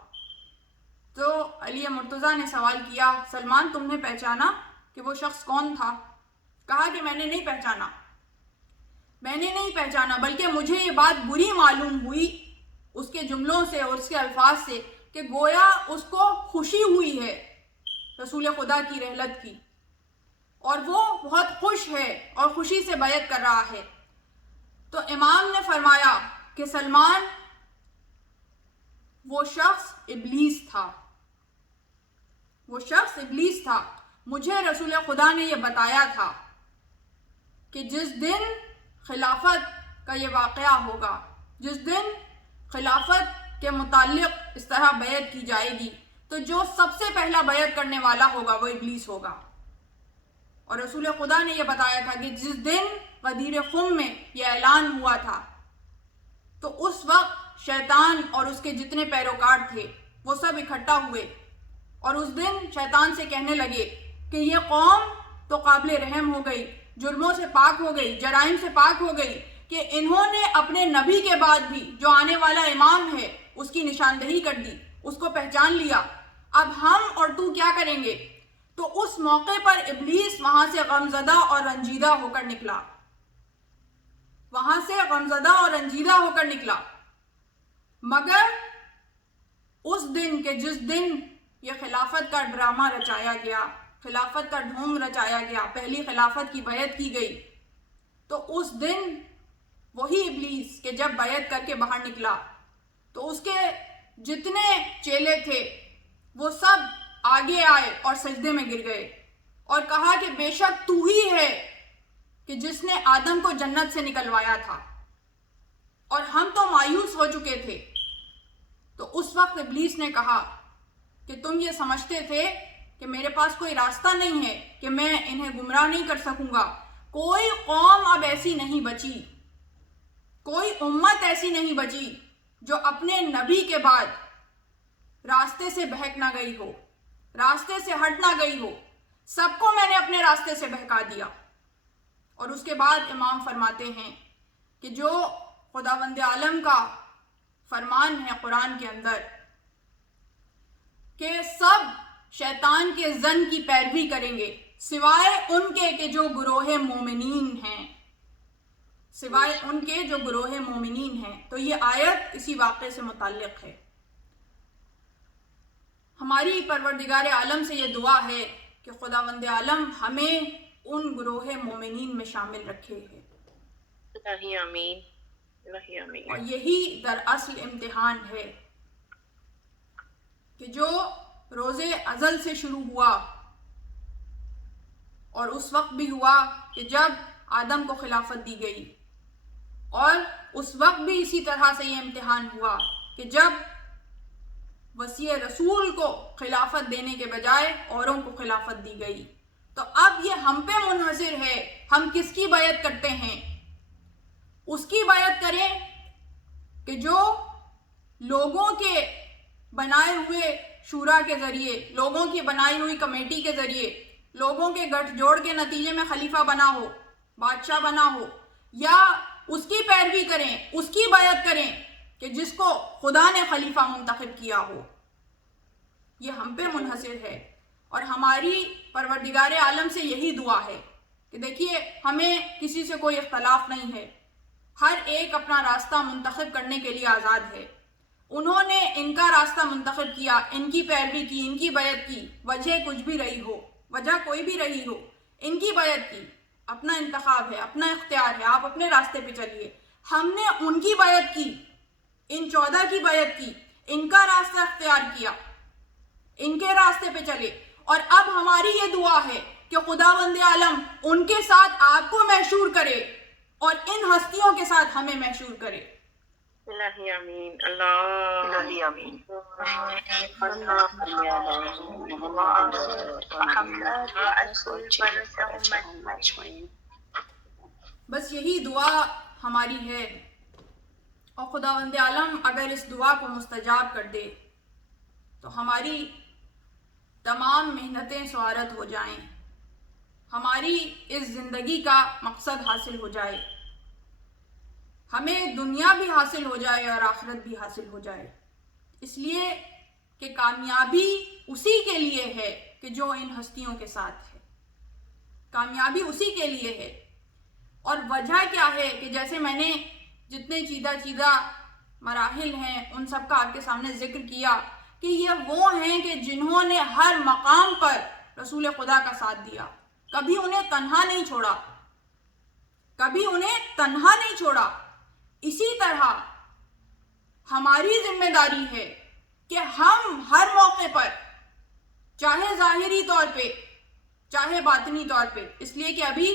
تو علی مرتضیٰ نے سوال کیا سلمان تم نے پہچانا کہ وہ شخص کون تھا؟ کہا کہ میں نے نہیں پہچانا، بلکہ مجھے یہ بات بری معلوم ہوئی اس کے جملوں سے اور اس کے الفاظ سے کہ گویا اس کو خوشی ہوئی ہے رسول خدا کی رحلت کی، اور وہ بہت خوش ہے اور خوشی سے بیعت کر رہا ہے۔ تو امام نے فرمایا کہ سلمان وہ شخص ابلیس تھا، مجھے رسول خدا نے یہ بتایا تھا کہ جس دن خلافت کا یہ واقعہ ہوگا، جس دن خلافت کے متعلق اس طرح بیعت کی جائے گی، تو جو سب سے پہلا بیعت کرنے والا ہوگا وہ ابلیس ہوگا، اور رسول خدا نے یہ بتایا تھا کہ جس دن غدیر خم میں یہ اعلان ہوا تھا تو اس وقت شیطان اور اس کے جتنے پیروکار تھے وہ سب اکٹھا ہوئے اور اس دن شیطان سے کہنے لگے کہ یہ قوم تو قابل رحم ہو گئی، جرموں سے پاک ہو گئی، جرائم سے پاک ہو گئی کہ انہوں نے اپنے نبی کے بعد بھی جو آنے والا امام ہے اس کی نشاندہی کر دی، اس کو پہچان لیا، اب ہم اور تو کیا کریں گے؟ تو اس موقع پر ابلیس وہاں سے غمزدہ اور رنجیدہ ہو کر نکلا، وہاں سے غمزدہ اور رنجیدہ ہو کر نکلا، مگر اس دن کہ جس دن یہ خلافت کا ڈرامہ رچایا گیا، خلافت کا ڈھونگ رچایا گیا، پہلی خلافت کی بیعت کی گئی، تو اس دن وہی ابلیس کہ جب بیعت کر کے باہر نکلا تو اس کے جتنے چیلے تھے وہ سب آگے آئے اور سجدے میں گر گئے اور کہا کہ بے شک تو ہی ہے کہ جس نے آدم کو جنت سے نکلوایا تھا اور ہم تو مایوس ہو چکے تھے۔ تو اس وقت ابلیس نے کہا کہ تم یہ سمجھتے تھے کہ میرے پاس کوئی راستہ نہیں ہے کہ میں انہیں گمراہ نہیں کر سکوں گا، کوئی قوم اب ایسی نہیں بچی، کوئی امت ایسی نہیں بچی جو اپنے نبی کے بعد راستے سے بہک نہ گئی ہو، راستے سے ہٹ نہ گئی ہو، سب کو میں نے اپنے راستے سے بہکا دیا۔ اور اس کے بعد امام فرماتے ہیں کہ جو خداوند عالم کا فرمان ہے قرآن کے اندر کہ سب شیطان کے ظن کی پیروی کریں گے سوائے ان کے کہ جو گروہ مومنین ہیں، سوائے ان کے جو گروہ مومنین ہیں۔ تو یہ آیت اسی واقعے سے متعلق ہے۔ ہماری پروردگار عالم سے یہ دعا ہے کہ خداوند عالم ہمیں ان گروہ مومنین میں شامل رکھے ہے، الہی آمین، الہی آمین۔ اور یہی دراصل امتحان ہے کہ جو روز ازل سے شروع ہوا اور اس وقت بھی ہوا کہ جب آدم کو خلافت دی گئی، اور اس وقت بھی اسی طرح سے یہ امتحان ہوا کہ جب وصی رسول کو خلافت دینے کے بجائے اوروں کو خلافت دی گئی، تو اب یہ ہم پہ منحصر ہے ہم کس کی بیعت کرتے ہیں۔ اس کی بیعت کریں کہ جو لوگوں کے بنائے ہوئے شورا کے ذریعے، لوگوں کی بنائی ہوئی کمیٹی کے ذریعے، لوگوں کے گٹھ جوڑ کے نتیجے میں خلیفہ بنا ہو، بادشاہ بنا ہو، یا اس کی پیروی کریں، اس کی بیعت کریں کہ جس کو خدا نے خلیفہ منتخب کیا ہو۔ یہ ہم پہ منحصر ہے، اور ہماری پروردگار عالم سے یہی دعا ہے کہ دیکھیے ہمیں کسی سے کوئی اختلاف نہیں ہے، ہر ایک اپنا راستہ منتخب کرنے کے لیے آزاد ہے۔ انہوں نے ان کا راستہ منتخب کیا، ان کی پیروی کی، ان کی بیعت کی، وجہ کچھ بھی رہی ہو، وجہ کوئی بھی رہی ہو، ان کی بیعت کی، اپنا انتخاب ہے، اپنا اختیار ہے، آپ اپنے راستے پہ چلیے۔ ہم نے ان کی بیعت کی، ان 14 کی بیعت کی، ان کا راستہ اختیار کیا، ان کے راستے پہ چلے، اور اب ہماری یہ دعا ہے کہ خداوند عالم ان کے ساتھ آپ کو محشور کرے اور ان ہستیوں کے ساتھ ہمیں محشور کرے۔ الہی آمین، اللہ الہی آمین۔ بس یہی دعا ہماری ہے، اور خداوند عالم اگر اس دعا کو مستجاب کر دے تو ہماری تمام محنتیں سوارت ہو جائیں، ہماری اس زندگی کا مقصد حاصل ہو جائے، ہمیں دنیا بھی حاصل ہو جائے اور آخرت بھی حاصل ہو جائے، اس لیے کہ کامیابی اسی کے لیے ہے کہ جو ان ہستیوں کے ساتھ ہے، کامیابی اسی کے لیے ہے۔ اور وجہ کیا ہے کہ جیسے میں نے جتنے چیدہ مراحل ہیں ان سب کا آپ کے سامنے ذکر کیا کہ یہ وہ ہیں کہ جنہوں نے ہر مقام پر رسول خدا کا ساتھ دیا، کبھی انہیں تنہا نہیں چھوڑا، کبھی انہیں تنہا نہیں چھوڑا۔ اسی طرح ہماری ذمہ داری ہے کہ ہم ہر موقع پر، چاہے ظاہری طور پہ چاہے باطنی طور پہ، اس لیے کہ ابھی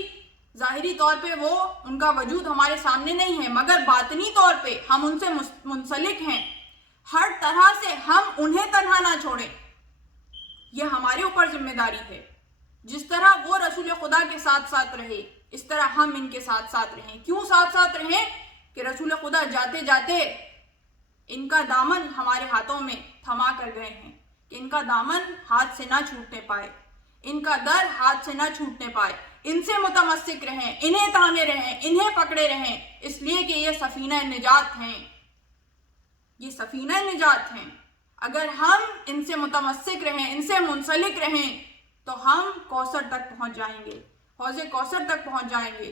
ظاہری طور پہ وہ ان کا وجود ہمارے سامنے نہیں ہے، مگر باطنی طور پہ ہم ان سے منسلک ہیں، ہر طرح سے ہم انہیں تنہا نہ چھوڑیں۔ یہ ہمارے اوپر ذمہ داری ہے جس طرح وہ رسول خدا کے ساتھ ساتھ رہے اس طرح ہم ان کے ساتھ ساتھ رہیں. کیوں ساتھ ساتھ رہیں؟ کہ رسول خدا جاتے جاتے ان کا دامن ہمارے ہاتھوں میں تھما کر گئے ہیں کہ ان کا دامن ہاتھ سے نہ چھوٹنے پائے, ان کا در ہاتھ سے نہ چھوٹنے پائے. ان سے متمسک رہیں, انہیں تھامے رہیں, انہیں پکڑے رہیں, اس لیے کہ یہ سفینہ نجات ہیں, یہ سفینہ نجات ہیں. اگر ہم ان سے متمسک رہیں, ان سے منسلک رہیں تو ہم کوثر تک پہنچ جائیں گے, حوض کوثر تک پہنچ جائیں گے.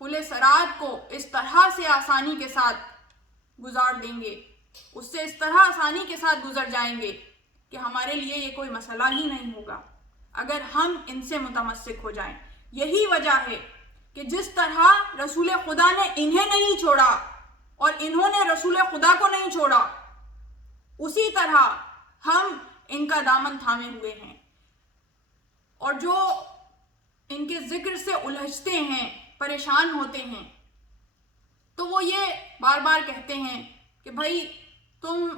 پل صراط کو اس طرح سے آسانی کے ساتھ گزار دیں گے, اس سے اس طرح آسانی کے ساتھ گزر جائیں گے کہ ہمارے لیے یہ کوئی مسئلہ ہی نہیں ہوگا اگر ہم ان سے متمسک ہو جائیں. یہی وجہ ہے کہ جس طرح رسول خدا نے انہیں نہیں چھوڑا اور انہوں نے رسول خدا کو نہیں چھوڑا, اسی طرح ہم ان کا دامن تھامے ہوئے ہیں. اور جو ان کے ذکر سے الجھتے ہیں, پریشان ہوتے ہیں, تو وہ یہ بار بار کہتے ہیں کہ بھائی تم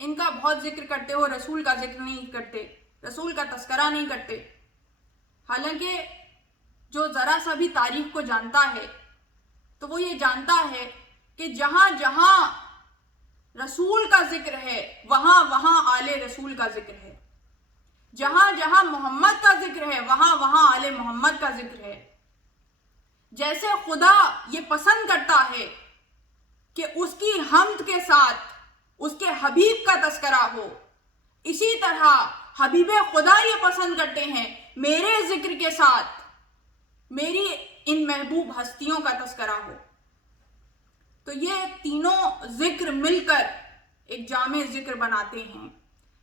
ان کا بہت ذکر کرتے ہو, رسول کا ذکر نہیں کرتے, رسول کا تذکرہ نہیں کرتے. حالانکہ جو ذرا سا بھی تاریخ کو جانتا ہے تو وہ یہ جانتا ہے کہ جہاں جہاں رسول کا ذکر ہے وہاں وہاں آل رسول کا ذکر ہے, جہاں جہاں محمد کا ذکر ہے وہاں وہاں آل محمد کا ذکر ہے. جیسے خدا یہ پسند کرتا ہے کہ اس کی حمد کے ساتھ اس کے حبیب کا تذکرہ ہو, اسی طرح حبیب خدا یہ پسند کرتے ہیں میرے ذکر کے ساتھ میری ان محبوب ہستیوں کا تذکرہ ہو. تو یہ تینوں ذکر مل کر ایک جامع ذکر بناتے ہیں.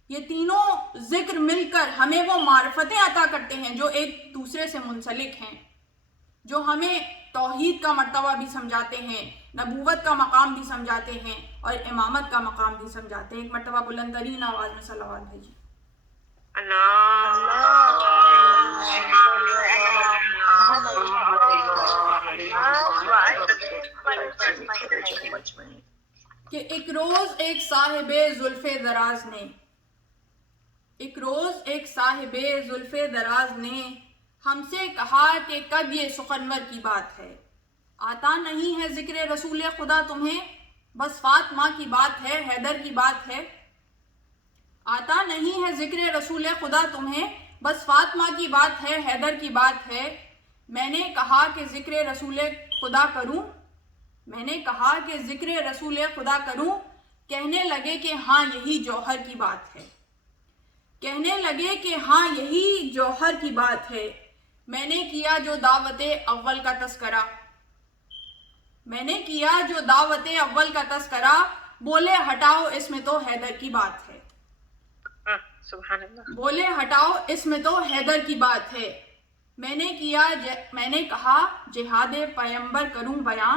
یہ تینوں ذکر مل کر ہمیں وہ معرفتیں عطا کرتے ہیں جو ایک دوسرے سے منسلک ہیں, جو ہمیں توحید کا مرتبہ بھی سمجھاتے ہیں, نبوت کا مقام بھی سمجھاتے ہیں اور امامت کا مقام بھی سمجھاتے ہیں. ایک مرتبہ بلند ترین آواز میں صلوات بھیجیے. کہ ایک روز ایک صاحب زلف دراز نے, ایک روز ایک صاحب زلف دراز نے ہم سے کہا کہ کب یہ سخنور کی بات ہے, آتا نہیں ہے ذکر رسول خدا تمہیں, بس فاطمہ کی بات ہے, حیدر کی بات ہے. آتا نہیں ہے ذکر رسول خدا تمہیں, بس فاطمہ کی بات ہے, حیدر کی بات ہے. میں نے کہا کہ ذکر رسول خدا کروں, میں نے کہا کہ ذکر رسول خدا کروں, کہنے لگے کہ ہاں یہی جوہر کی بات ہے, کہنے لگے کہ ہاں یہی جوہر کی بات ہے. میں نے کیا جو دعوت اول کا تذکرہ, میں نے کیا جو دعوت اول کا تذکرہ, بولے ہٹاؤ اس میں تو حیدر کی بات ہے, سبحان اللہ. بولے ہٹاؤ اس میں تو حیدر کی بات ہے. میں نے کیا میں نے کہا جہاد پیمبر کروں بیاں,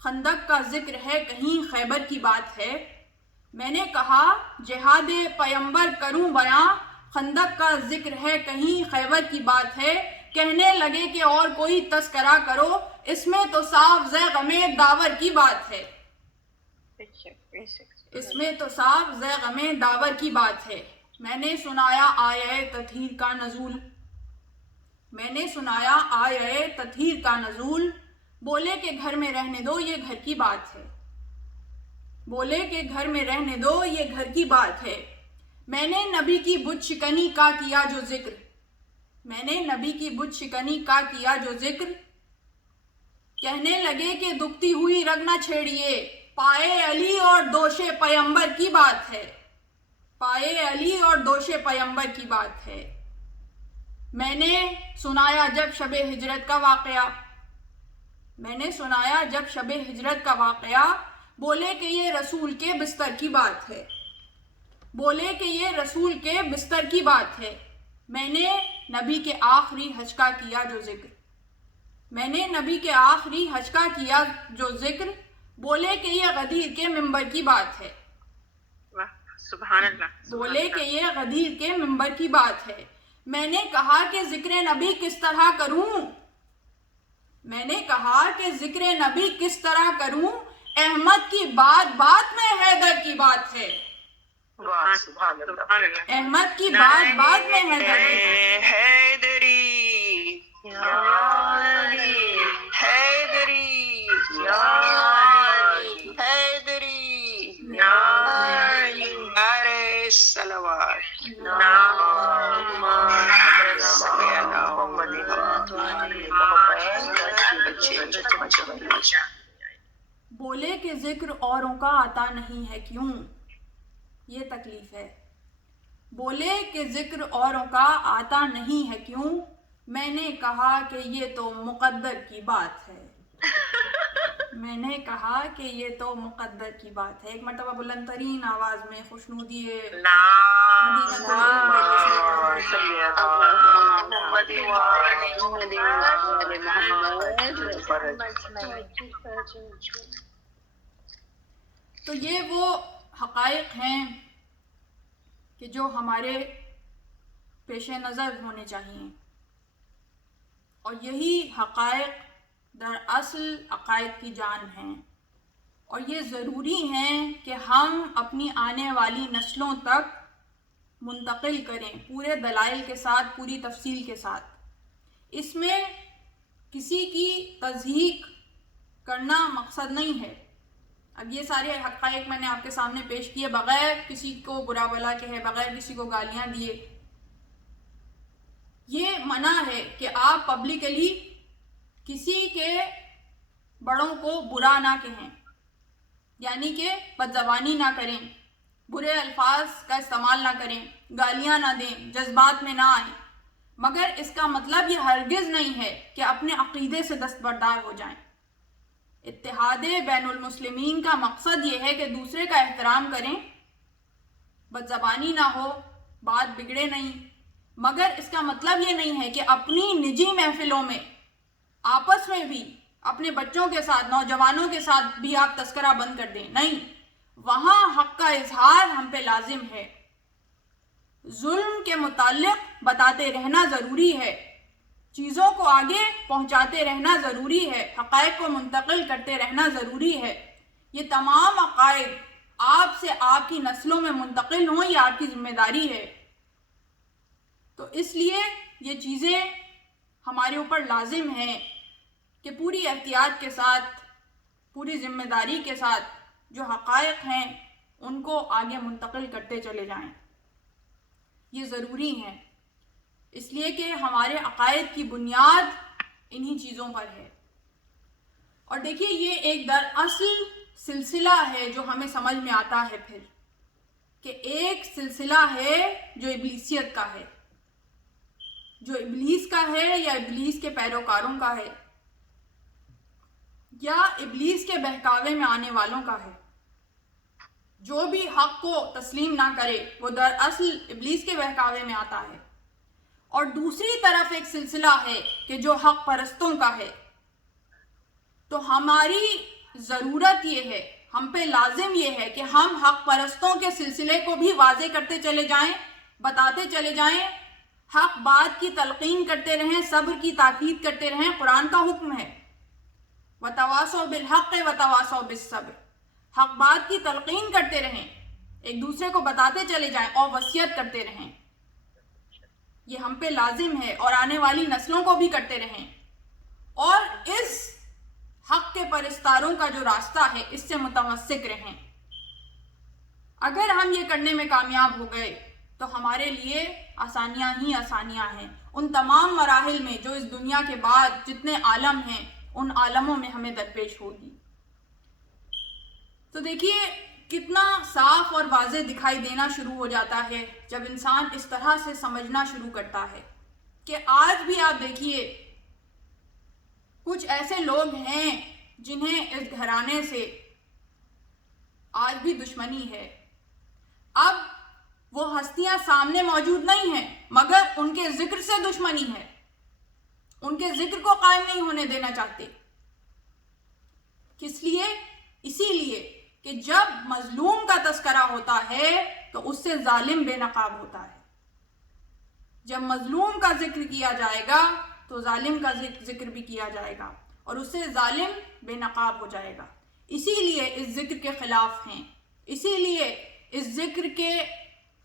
خندق کا ذکر ہے کہیں خیبر کی بات ہے. میں نے کہا جہاد پیمبر کروں بیاں, خندق کا ذکر ہے کہیں خیبر کی بات ہے. کہنے لگے کہ اور کوئی تذکرہ کرو, اس میں تو صاف ذے غم داور کی بات ہے, اس میں تو صاف ذے غم داور کی بات ہے. میں نے سنایا آیہ تطہیر کا نزول, میں نے سنایا آیہ تطہیر کا نزول. بولے کہ گھر میں رہنے دو یہ گھر کی بات ہے, بولے کہ گھر میں رہنے دو یہ گھر کی بات ہے. میں نے نبی کی بت شکنی کا کیا جو ذکر, میں نے نبی کی بت شکنی کا کیا جو ذکر. کہنے لگے کہ دکھتی ہوئی رگ نہ چھیڑیے, پائے علی اور دوش پیمبر کی بات ہے, پائے علی اور دوش پیمبر کی بات ہے. میں نے سنایا جب شب ہجرت کا واقعہ, میں نے سنایا جب شب ہجرت کا واقعہ. بولے کہ یہ رسول کے بستر کی بات ہے, بولے کہ یہ رسول کے بستر کی بات ہے. میں نے نبی کے آخری حج کا کیا جو ذکر, میں نے نبی کے آخری حج کا کیا جو ذکر. بولے کہ یہ غدیر کے منبر کی بات ہے, سبحان اللہ. بولے کہ یہ غدیر کے منبر کی بات ہے. میں نے کہا کہ ذکر نبی کس طرح کروں, میں نے کہا کہ ذکر نبی کس طرح کروں. احمد کی بات بات میں حیدر کی بات ہے, سبحان اللہ. احمد کی بات بعد میں ہے حیدری حیدری حیدری نعرہ صلوات. بولے کہ ذکر اوروں کا آتا نہیں ہے کیوں؟ یہ تکلیف ہے. بولے کہ ذکر اوروں کا آتا نہیں ہے کیوں؟ میں نے کہا کہ یہ تو مقدر کی بات ہے. میں نے کہا کہ یہ تو مقدر کی بات ہے. ایک مرتبہ بلند ترین آواز میں خوشنودی مدینہ تو یہ وہ حقائق ہیں کہ جو ہمارے پیش نظر ہونے چاہیے، اور یہی حقائق دراصل عقائد کی جان ہیں، اور یہ ضروری ہیں کہ ہم اپنی آنے والی نسلوں تک منتقل کریں پورے دلائل کے ساتھ، پوری تفصیل کے ساتھ. اس میں کسی کی تضحیق کرنا مقصد نہیں ہے. اب یہ سارے حقائق میں نے آپ کے سامنے پیش کیے بغیر کسی کو برا بھلا کہے، بغیر کسی کو گالیاں دیے. یہ منع ہے کہ آپ پبلکلی کسی کے بڑوں کو برا نہ کہیں، یعنی کہ بدزبانی نہ کریں، برے الفاظ کا استعمال نہ کریں، گالیاں نہ دیں، جذبات میں نہ آئیں. مگر اس کا مطلب یہ ہرگز نہیں ہے کہ اپنے عقیدے سے دستبردار ہو جائیں. اتحاد بین المسلمین کا مقصد یہ ہے کہ دوسرے کا احترام کریں، بدزبانی نہ ہو، بات بگڑے نہیں. مگر اس کا مطلب یہ نہیں ہے کہ اپنی نجی محفلوں میں آپس میں بھی اپنے بچوں کے ساتھ، نوجوانوں کے ساتھ بھی آپ تذکرہ بند کر دیں. نہیں، وہاں حق کا اظہار ہم پہ لازم ہے. ظلم کے متعلق بتاتے رہنا ضروری ہے، چیزوں کو آگے پہنچاتے رہنا ضروری ہے، حقائق کو منتقل کرتے رہنا ضروری ہے. یہ تمام عقائد آپ سے آپ کی نسلوں میں منتقل ہوں، یہ آپ کی ذمہ داری ہے. تو اس لیے یہ چیزیں ہمارے اوپر لازم ہیں کہ پوری احتیاط کے ساتھ، پوری ذمہ داری کے ساتھ جو حقائق ہیں ان کو آگے منتقل کرتے چلے جائیں. یہ ضروری ہیں اس لیے کہ ہمارے عقائد کی بنیاد انہی چیزوں پر ہے. اور دیکھیے یہ ایک دراصل سلسلہ ہے جو ہمیں سمجھ میں آتا ہے پھر، کہ ایک سلسلہ ہے جو ابلیسیت کا ہے، جو ابلیس کا ہے یا ابلیس کے پیروکاروں کا ہے، یا ابلیس کے بہکاوے میں آنے والوں کا ہے. جو بھی حق کو تسلیم نہ کرے وہ دراصل ابلیس کے بہکاوے میں آتا ہے. اور دوسری طرف ایک سلسلہ ہے کہ جو حق پرستوں کا ہے. تو ہماری ضرورت یہ ہے، ہم پہ لازم یہ ہے کہ ہم حق پرستوں کے سلسلے کو بھی واضح کرتے چلے جائیں، بتاتے چلے جائیں، حق بات کی تلقین کرتے رہیں، صبر کی تاکید کرتے رہیں. قرآن کا حکم ہے وَتَوَاصَوْا بِالْحَقِّ وَتَوَاصَوْا بِالصَّبْرِ. حق بات کی تلقین کرتے رہیں، ایک دوسرے کو بتاتے چلے جائیں اور وصیت کرتے رہیں. یہ ہم پہ لازم ہے اور آنے والی نسلوں کو بھی کرتے رہیں. اور اس حق کے پرستاروں کا جو راستہ ہے اس سے متمسک رہیں. اگر ہم یہ کرنے میں کامیاب ہو گئے تو ہمارے لیے آسانیاں ہی آسانیاں ہیں. ان تمام مراحل میں جو اس دنیا کے بعد جتنے عالم ہیں ان عالموں میں ہمیں درپیش ہوگی. تو دیکھیے کتنا صاف اور واضح دکھائی دینا شروع ہو جاتا ہے جب انسان اس طرح سے سمجھنا شروع کرتا ہے کہ آج بھی آپ دیکھیے کچھ ایسے لوگ ہیں جنہیں اس گھرانے سے آج بھی دشمنی ہے. اب وہ ہستیاں سامنے موجود نہیں ہیں مگر ان کے ذکر سے دشمنی ہے، ان کے ذکر کو قائم نہیں ہونے دینا چاہتے. کس لیے؟ اسی لیے کہ جب مظلوم کا تذکرہ ہوتا ہے تو اس سے ظالم بے نقاب ہوتا ہے. جب مظلوم کا ذکر کیا جائے گا تو ظالم کا ذکر بھی کیا جائے گا اور اس سے ظالم بے نقاب ہو جائے گا. اسی لیے اس ذکر کے خلاف ہیں، اسی لیے اس ذکر کے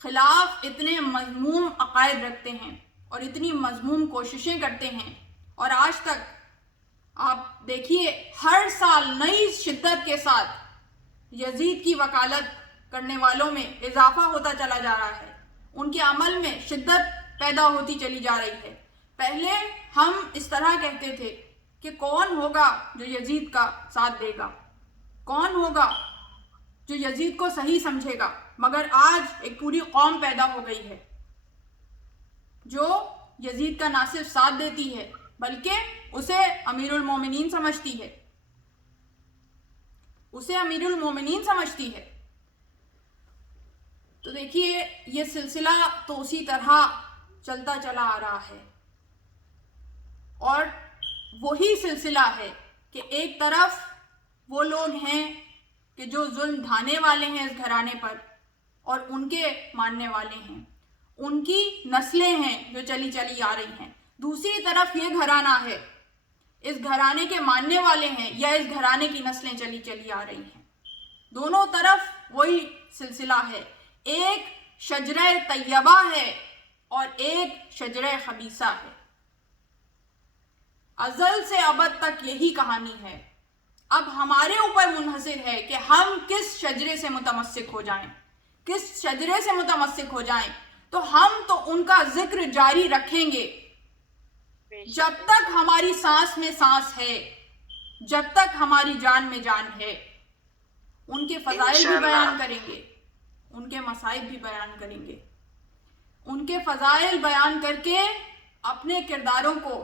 خلاف اتنے مذموم عقائد رکھتے ہیں اور اتنی مذموم کوششیں کرتے ہیں، اور آج تک آپ دیکھیے ہر سال نئی شدت کے ساتھ یزید کی وکالت کرنے والوں میں اضافہ ہوتا چلا جا رہا ہے، ان کے عمل میں شدت پیدا ہوتی چلی جا رہی ہے۔ پہلے ہم اس طرح کہتے تھے کہ کون ہوگا جو یزید کا ساتھ دے گا، کون ہوگا جو یزید کو صحیح سمجھے گا، مگر آج ایک پوری قوم پیدا ہو گئی ہے جو یزید کا نہ صرف ساتھ دیتی ہے بلکہ اسے امیر المومنین سمجھتی ہے، اسے امیر المومنین سمجھتی ہے۔ تو دیکھیے یہ سلسلہ تو اسی طرح چلتا چلا آ رہا ہے، اور وہی سلسلہ ہے کہ ایک طرف وہ لوگ ہیں کہ جو ظلم ڈھانے والے ہیں اس گھرانے پر اور ان کے ماننے والے ہیں، ان کی نسلیں ہیں جو چلی چلی آ رہی ہیں، دوسری طرف یہ گھرانہ ہے، اس گھرانے کے ماننے والے ہیں یا اس گھرانے کی نسلیں چلی چلی آ رہی ہیں، دونوں طرف وہی سلسلہ ہے، ایک شجرہ طیبہ ہے اور ایک شجرہ خبیثہ ہے، ازل سے ابد تک یہی کہانی ہے۔ اب ہمارے اوپر منحصر ہے کہ ہم کس شجرے سے متمسک ہو جائیں، کس شجرے سے متمسک ہو جائیں، تو ہم تو ان کا ذکر جاری رکھیں گے جب تک ہماری سانس میں سانس ہے، جب تک ہماری جان میں جان ہے، ان کے فضائل بھی بیان کریں گے، ان کے مصائب بھی بیان کریں گے، ان کے فضائل بیان کر کے اپنے کرداروں کو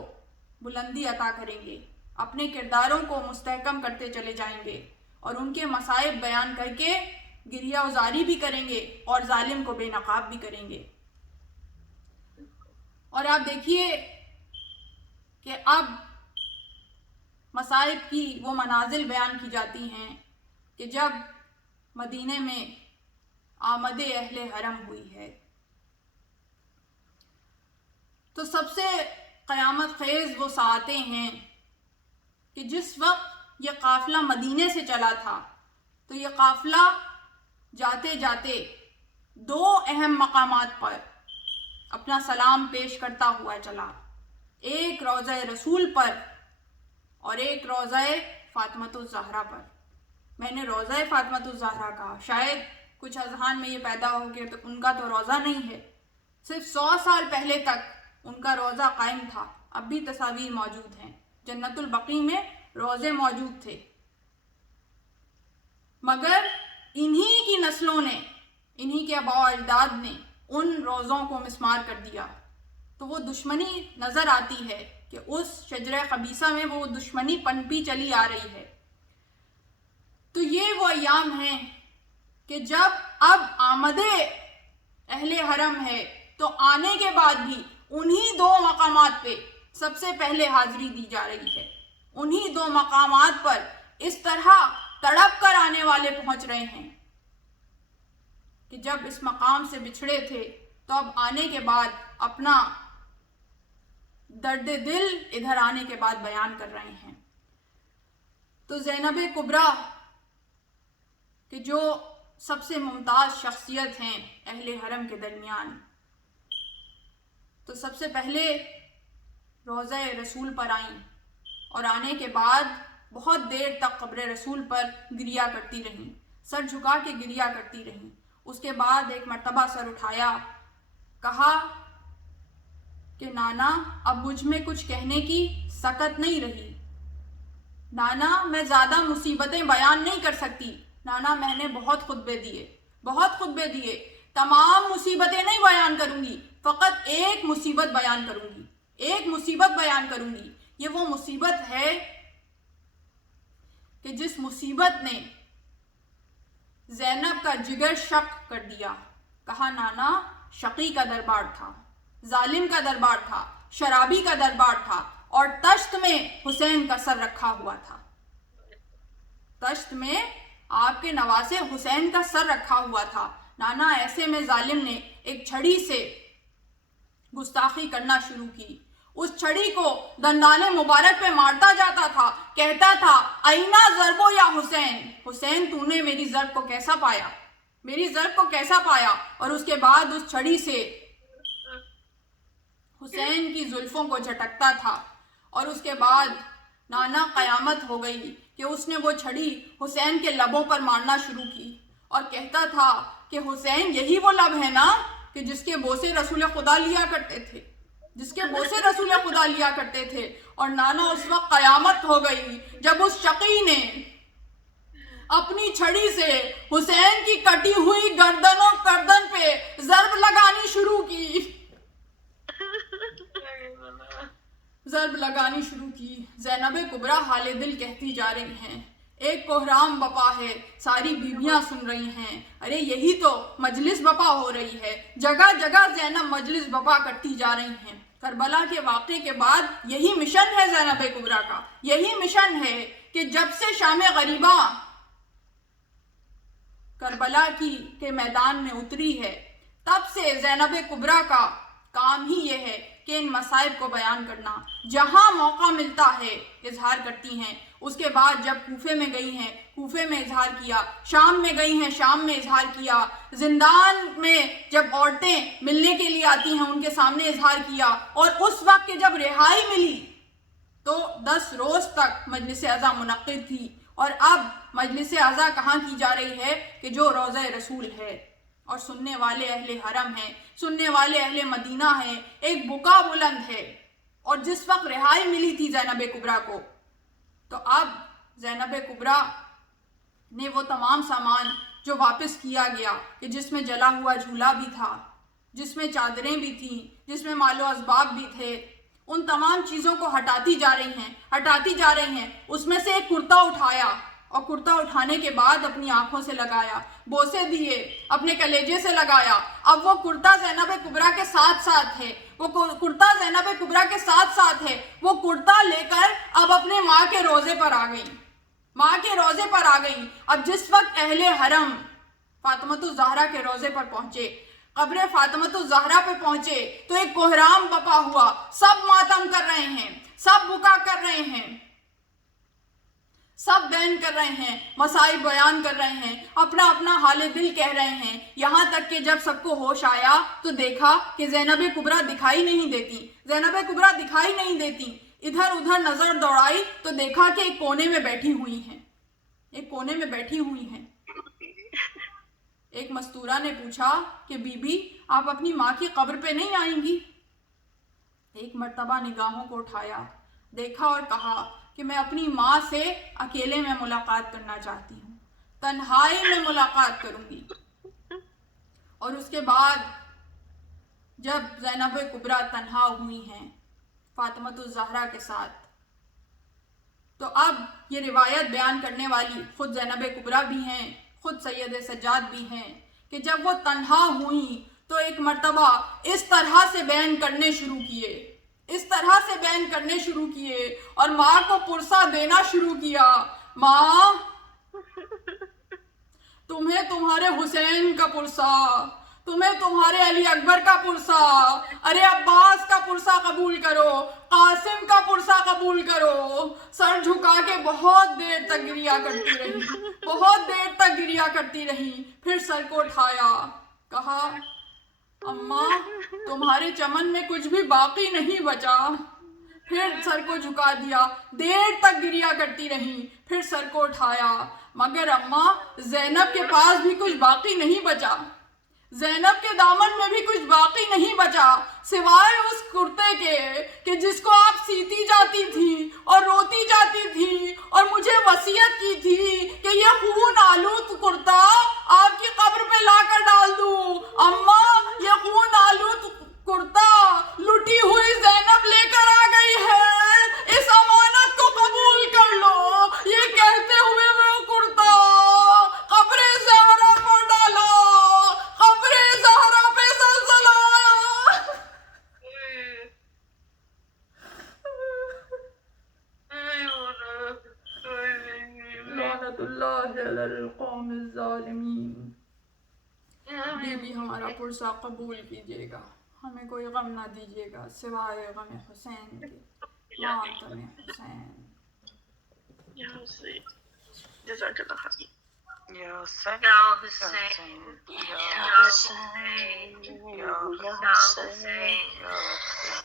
بلندی عطا کریں گے، اپنے کرداروں کو مستحکم کرتے چلے جائیں گے، اور ان کے مصائب بیان کر کے گریہ وزاری بھی کریں گے اور ظالم کو بے نقاب بھی کریں گے۔ اور آپ دیکھیے کہ اب مصائب کی وہ منازل بیان کی جاتی ہیں کہ جب مدینے میں آمد اہل حرم ہوئی ہے تو سب سے قیامت خیز وہ ساعتیں ہیں کہ جس وقت یہ قافلہ مدینے سے چلا تھا تو یہ قافلہ جاتے جاتے دو اہم مقامات پر اپنا سلام پیش کرتا ہوا چلا، ایک روضہ رسول پر اور ایک روضہ فاطمۃ الزہرا پر۔ میں نے روضہ فاطمۃ الزہرا کہا، شاید کچھ اذہان میں یہ پیدا ہو کہ ان کا تو روضہ نہیں ہے، صرف 100 سال پہلے تک ان کا روضہ قائم تھا، اب بھی تصاویر موجود ہیں، جنت البقیع میں روضے موجود تھے، مگر انہی کی نسلوں نے، انہی کے آباء و اجداد نے ان روضوں کو مسمار کر دیا، تو وہ دشمنی نظر آتی ہے کہ اس شجرہ خبیثہ میں وہ دشمنی پنپی چلی آ رہی ہے۔ تو یہ وہ ایام ہیں کہ جب اب آمد اہل حرم ہے تو آنے کے بعد بھی انہی دو مقامات پہ سب سے پہلے حاضری دی جا رہی ہے، انہی دو مقامات پر اس طرح تڑپ کر آنے والے پہنچ رہے ہیں کہ جب اس مقام سے بچھڑے تھے تو اب آنے کے بعد اپنا درد دل ادھر آنے کے بعد بیان کر رہے ہیں۔ تو زینب کبریٰ کہ جو سب سے ممتاز شخصیت ہیں اہل حرم کے درمیان، تو سب سے پہلے روضہ رسول پر آئیں اور آنے کے بعد بہت دیر تک قبر رسول پر گریہ کرتی رہیں، سر جھکا کے گریہ کرتی رہیں۔ اس کے بعد ایک مرتبہ سر اٹھایا، کہا کہ نانا اب مجھ میں کچھ کہنے کی سکت نہیں رہی، نانا میں زیادہ مصیبتیں بیان نہیں کر سکتی، نانا میں نے بہت خطبے دیے، تمام مصیبتیں نہیں بیان کروں گی، فقط ایک مصیبت بیان کروں گی، یہ وہ مصیبت ہے کہ جس مصیبت نے زینب کا جگر شق کر دیا۔ کہا نانا شقی کا دربار تھا، ظالم کا دربار تھا، شرابی کا دربار تھا، اور تشت میں حسین کا سر رکھا ہوا تھا، تشت میں آپ کے نواسے حسین کا سر رکھا ہوا تھا۔ نانا ایسے میں ظالم نے ایک چھڑی سے گستاخی کرنا شروع کی، اس چھڑی کو دندان مبارک پہ مارتا جاتا تھا، کہتا تھا اینا ضربو یا حسین، حسین تو نے میری ضرب کو کیسا پایا، میری ضرب کو کیسا پایا؟ اور اس کے بعد اس چھڑی سے حسین کی زلفوں کو جھٹکتا تھا، اور اس کے بعد نانا قیامت ہو گئی کہ اس نے وہ چھڑی حسین کے لبوں پر مارنا شروع کی اور کہتا تھا کہ حسین یہی وہ لب ہے نا کہ جس کے بوسے رسول خدا لیا کرتے تھے، جس کے بوسے رسول خدا لیا کرتے تھے۔ اور نانا اس وقت قیامت ہو گئی جب اس شقی نے اپنی چھڑی سے حسین کی کٹی ہوئی گردن پہ ضرب لگانی شروع کی، ضرب لگانی شروع کی۔ زینب کبریٰ حال دل کہتی جا رہی ہیں، ایک کوہرام بپا ہے، ساری بیویاں سن رہی ہیں، ارے یہی تو مجلس بپا ہو رہی ہے، جگہ جگہ زینب مجلس بپا کرتی جا رہی ہیں۔ کربلا کے واقعے کے بعد یہی مشن ہے زینب کبریٰ کا، یہی مشن ہے کہ جب سے شام غریبہ کربلا کے میدان میں اتری ہے، تب سے زینب کبریٰ کا کام ہی یہ ہے کہ ان مصائب کو بیان کرنا، جہاں موقع ملتا ہے اظہار کرتی ہیں۔ اس کے بعد جب کوفے میں گئی ہیں، کوفے میں اظہار کیا، شام میں گئی ہیں، شام میں اظہار کیا، زندان میں جب عورتیں ملنے کے لیے آتی ہیں ان کے سامنے اظہار کیا، اور اس وقت کہ جب رہائی ملی تو 10 روز تک مجلس عزا منعقد تھی، اور اب مجلس عزا کہاں کی جا رہی ہے کہ جو روضہ رسول ہے، اور سننے والے اہل حرم ہیں، سننے والے اہل مدینہ ہیں، ایک بکا بلند ہے۔ اور جس وقت رہائی ملی تھی زینب کبریٰ کو، تو اب زینب کبریٰ نے وہ تمام سامان جو واپس کیا گیا کہ جس میں جلا ہوا جھولا بھی تھا، جس میں چادریں بھی تھیں، جس میں مال و اسباب بھی تھے، ان تمام چیزوں کو ہٹاتی جا رہی ہیں۔ اس میں سے ایک کرتا اٹھایا، اور کرتا اٹھانے کے بعد اپنی آنکھوں سے لگایا، بوسے دیے، اپنے کلیجے سے لگایا۔ اب وہ کرتا زینب کبریٰ کے ساتھ ساتھ ہے، وہ کرتا زینب کبریٰ کے ساتھ ساتھ ہے۔ وہ کرتا لے کر اب اپنے ماں کے روضے پر آ گئی، ماں کے روضے پر آ گئی۔ اب جس وقت اہل حرم فاطمۃ الزہرا کے روضے پر پہنچے، قبر فاطمۃ الزہرا پہ پہنچے، تو ایک کوہرام بپا ہوا، سب ماتم کر رہے ہیں، سب بکا کر رہے ہیں، سب بیان کر رہے ہیں، مصائب بیان کر رہے ہیں، اپنا اپنا حال دل کہہ رہے ہیں۔ یہاں تک کہ جب سب کو ہوش آیا تو دیکھا کہ زینب کبریٰ دکھائی نہیں دیتی، زینب کبریٰ دکھائی نہیں دیتی۔ ادھر ادھر نظر دوڑائی تو دیکھا کہ ایک کونے میں بیٹھی ہوئی ہیں، ایک کونے میں بیٹھی ہوئی ہیں۔ ایک مستورہ نے پوچھا کہ بی بی آپ اپنی ماں کی قبر پہ نہیں آئیں گی؟ ایک مرتبہ نگاہوں کو اٹھایا، دیکھا اور کہا کہ میں اپنی ماں سے اکیلے میں ملاقات کرنا چاہتی ہوں، تنہائی میں ملاقات کروں گی۔ اور اس کے بعد جب زینب کبریٰ تنہا ہوئی ہیں فاطمۃ الزہرا کے ساتھ، تو اب یہ روایت بیان کرنے والی خود زینب کبریٰ بھی ہیں، خود سید سجاد بھی ہیں، کہ جب وہ تنہا ہوئیں تو ایک مرتبہ اس طرح سے بیان کرنے شروع کیے، اس طرح سے بیان کرنے شروع کیے، اور ماں کو پرسہ دینا شروع کیا۔ ماں، تمہیں تمہارے حسین کا پرسہ، تمہیں تمہارے علی اکبر کا پرسہ، ارے عباس کا پرسہ قبول کرو، قاسم کا پرسہ قبول کرو۔ سر جھکا کے بہت دیر تک گریا کرتی رہی، بہت دیر تک گریا کرتی رہی۔ پھر سر کو اٹھایا، کہا اماں تمہارے چمن میں کچھ بھی باقی نہیں بچا۔ پھر سر کو جھکا دیا، دیر تک گریا کرتی رہی، پھر سر کو اٹھایا، مگر اماں زینب کے پاس بھی کچھ باقی نہیں بچا، زینب کے دامن میں بھی کچھ باقی نہیں بچا، سوائے اس کرتے کے کہ جس کو آپ سیتی جاتی تھی اور روتی جاتی تھی، اور مجھے وصیت کی تھی کہ یہ خون آلود کرتا آپ کی قبر پہ لا کر ڈال دوں۔ اماں یہ خون آلود کرتا لٹی ہوئی زینب لے کر آ گئی ہے، اس امانت کو قبول کر لو۔ یہ کہتے ہوئے وہ کرتا قبر زہرا پر ڈالا، قبر زہرا پہ زلزلہ آیا۔ لعنت اللہ علی القوم الظالمین۔ بی بی ہمارا پرسہ قبول کیجیے گا، ہمیں کوئی غم نہ دیجیے گا سوائے غم حسین کے، ماتم حسین۔ جزاک اللہ خیر۔ یا حسین یا حسین یا یا حسین یا یا حسین حسین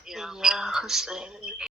یا یا حسین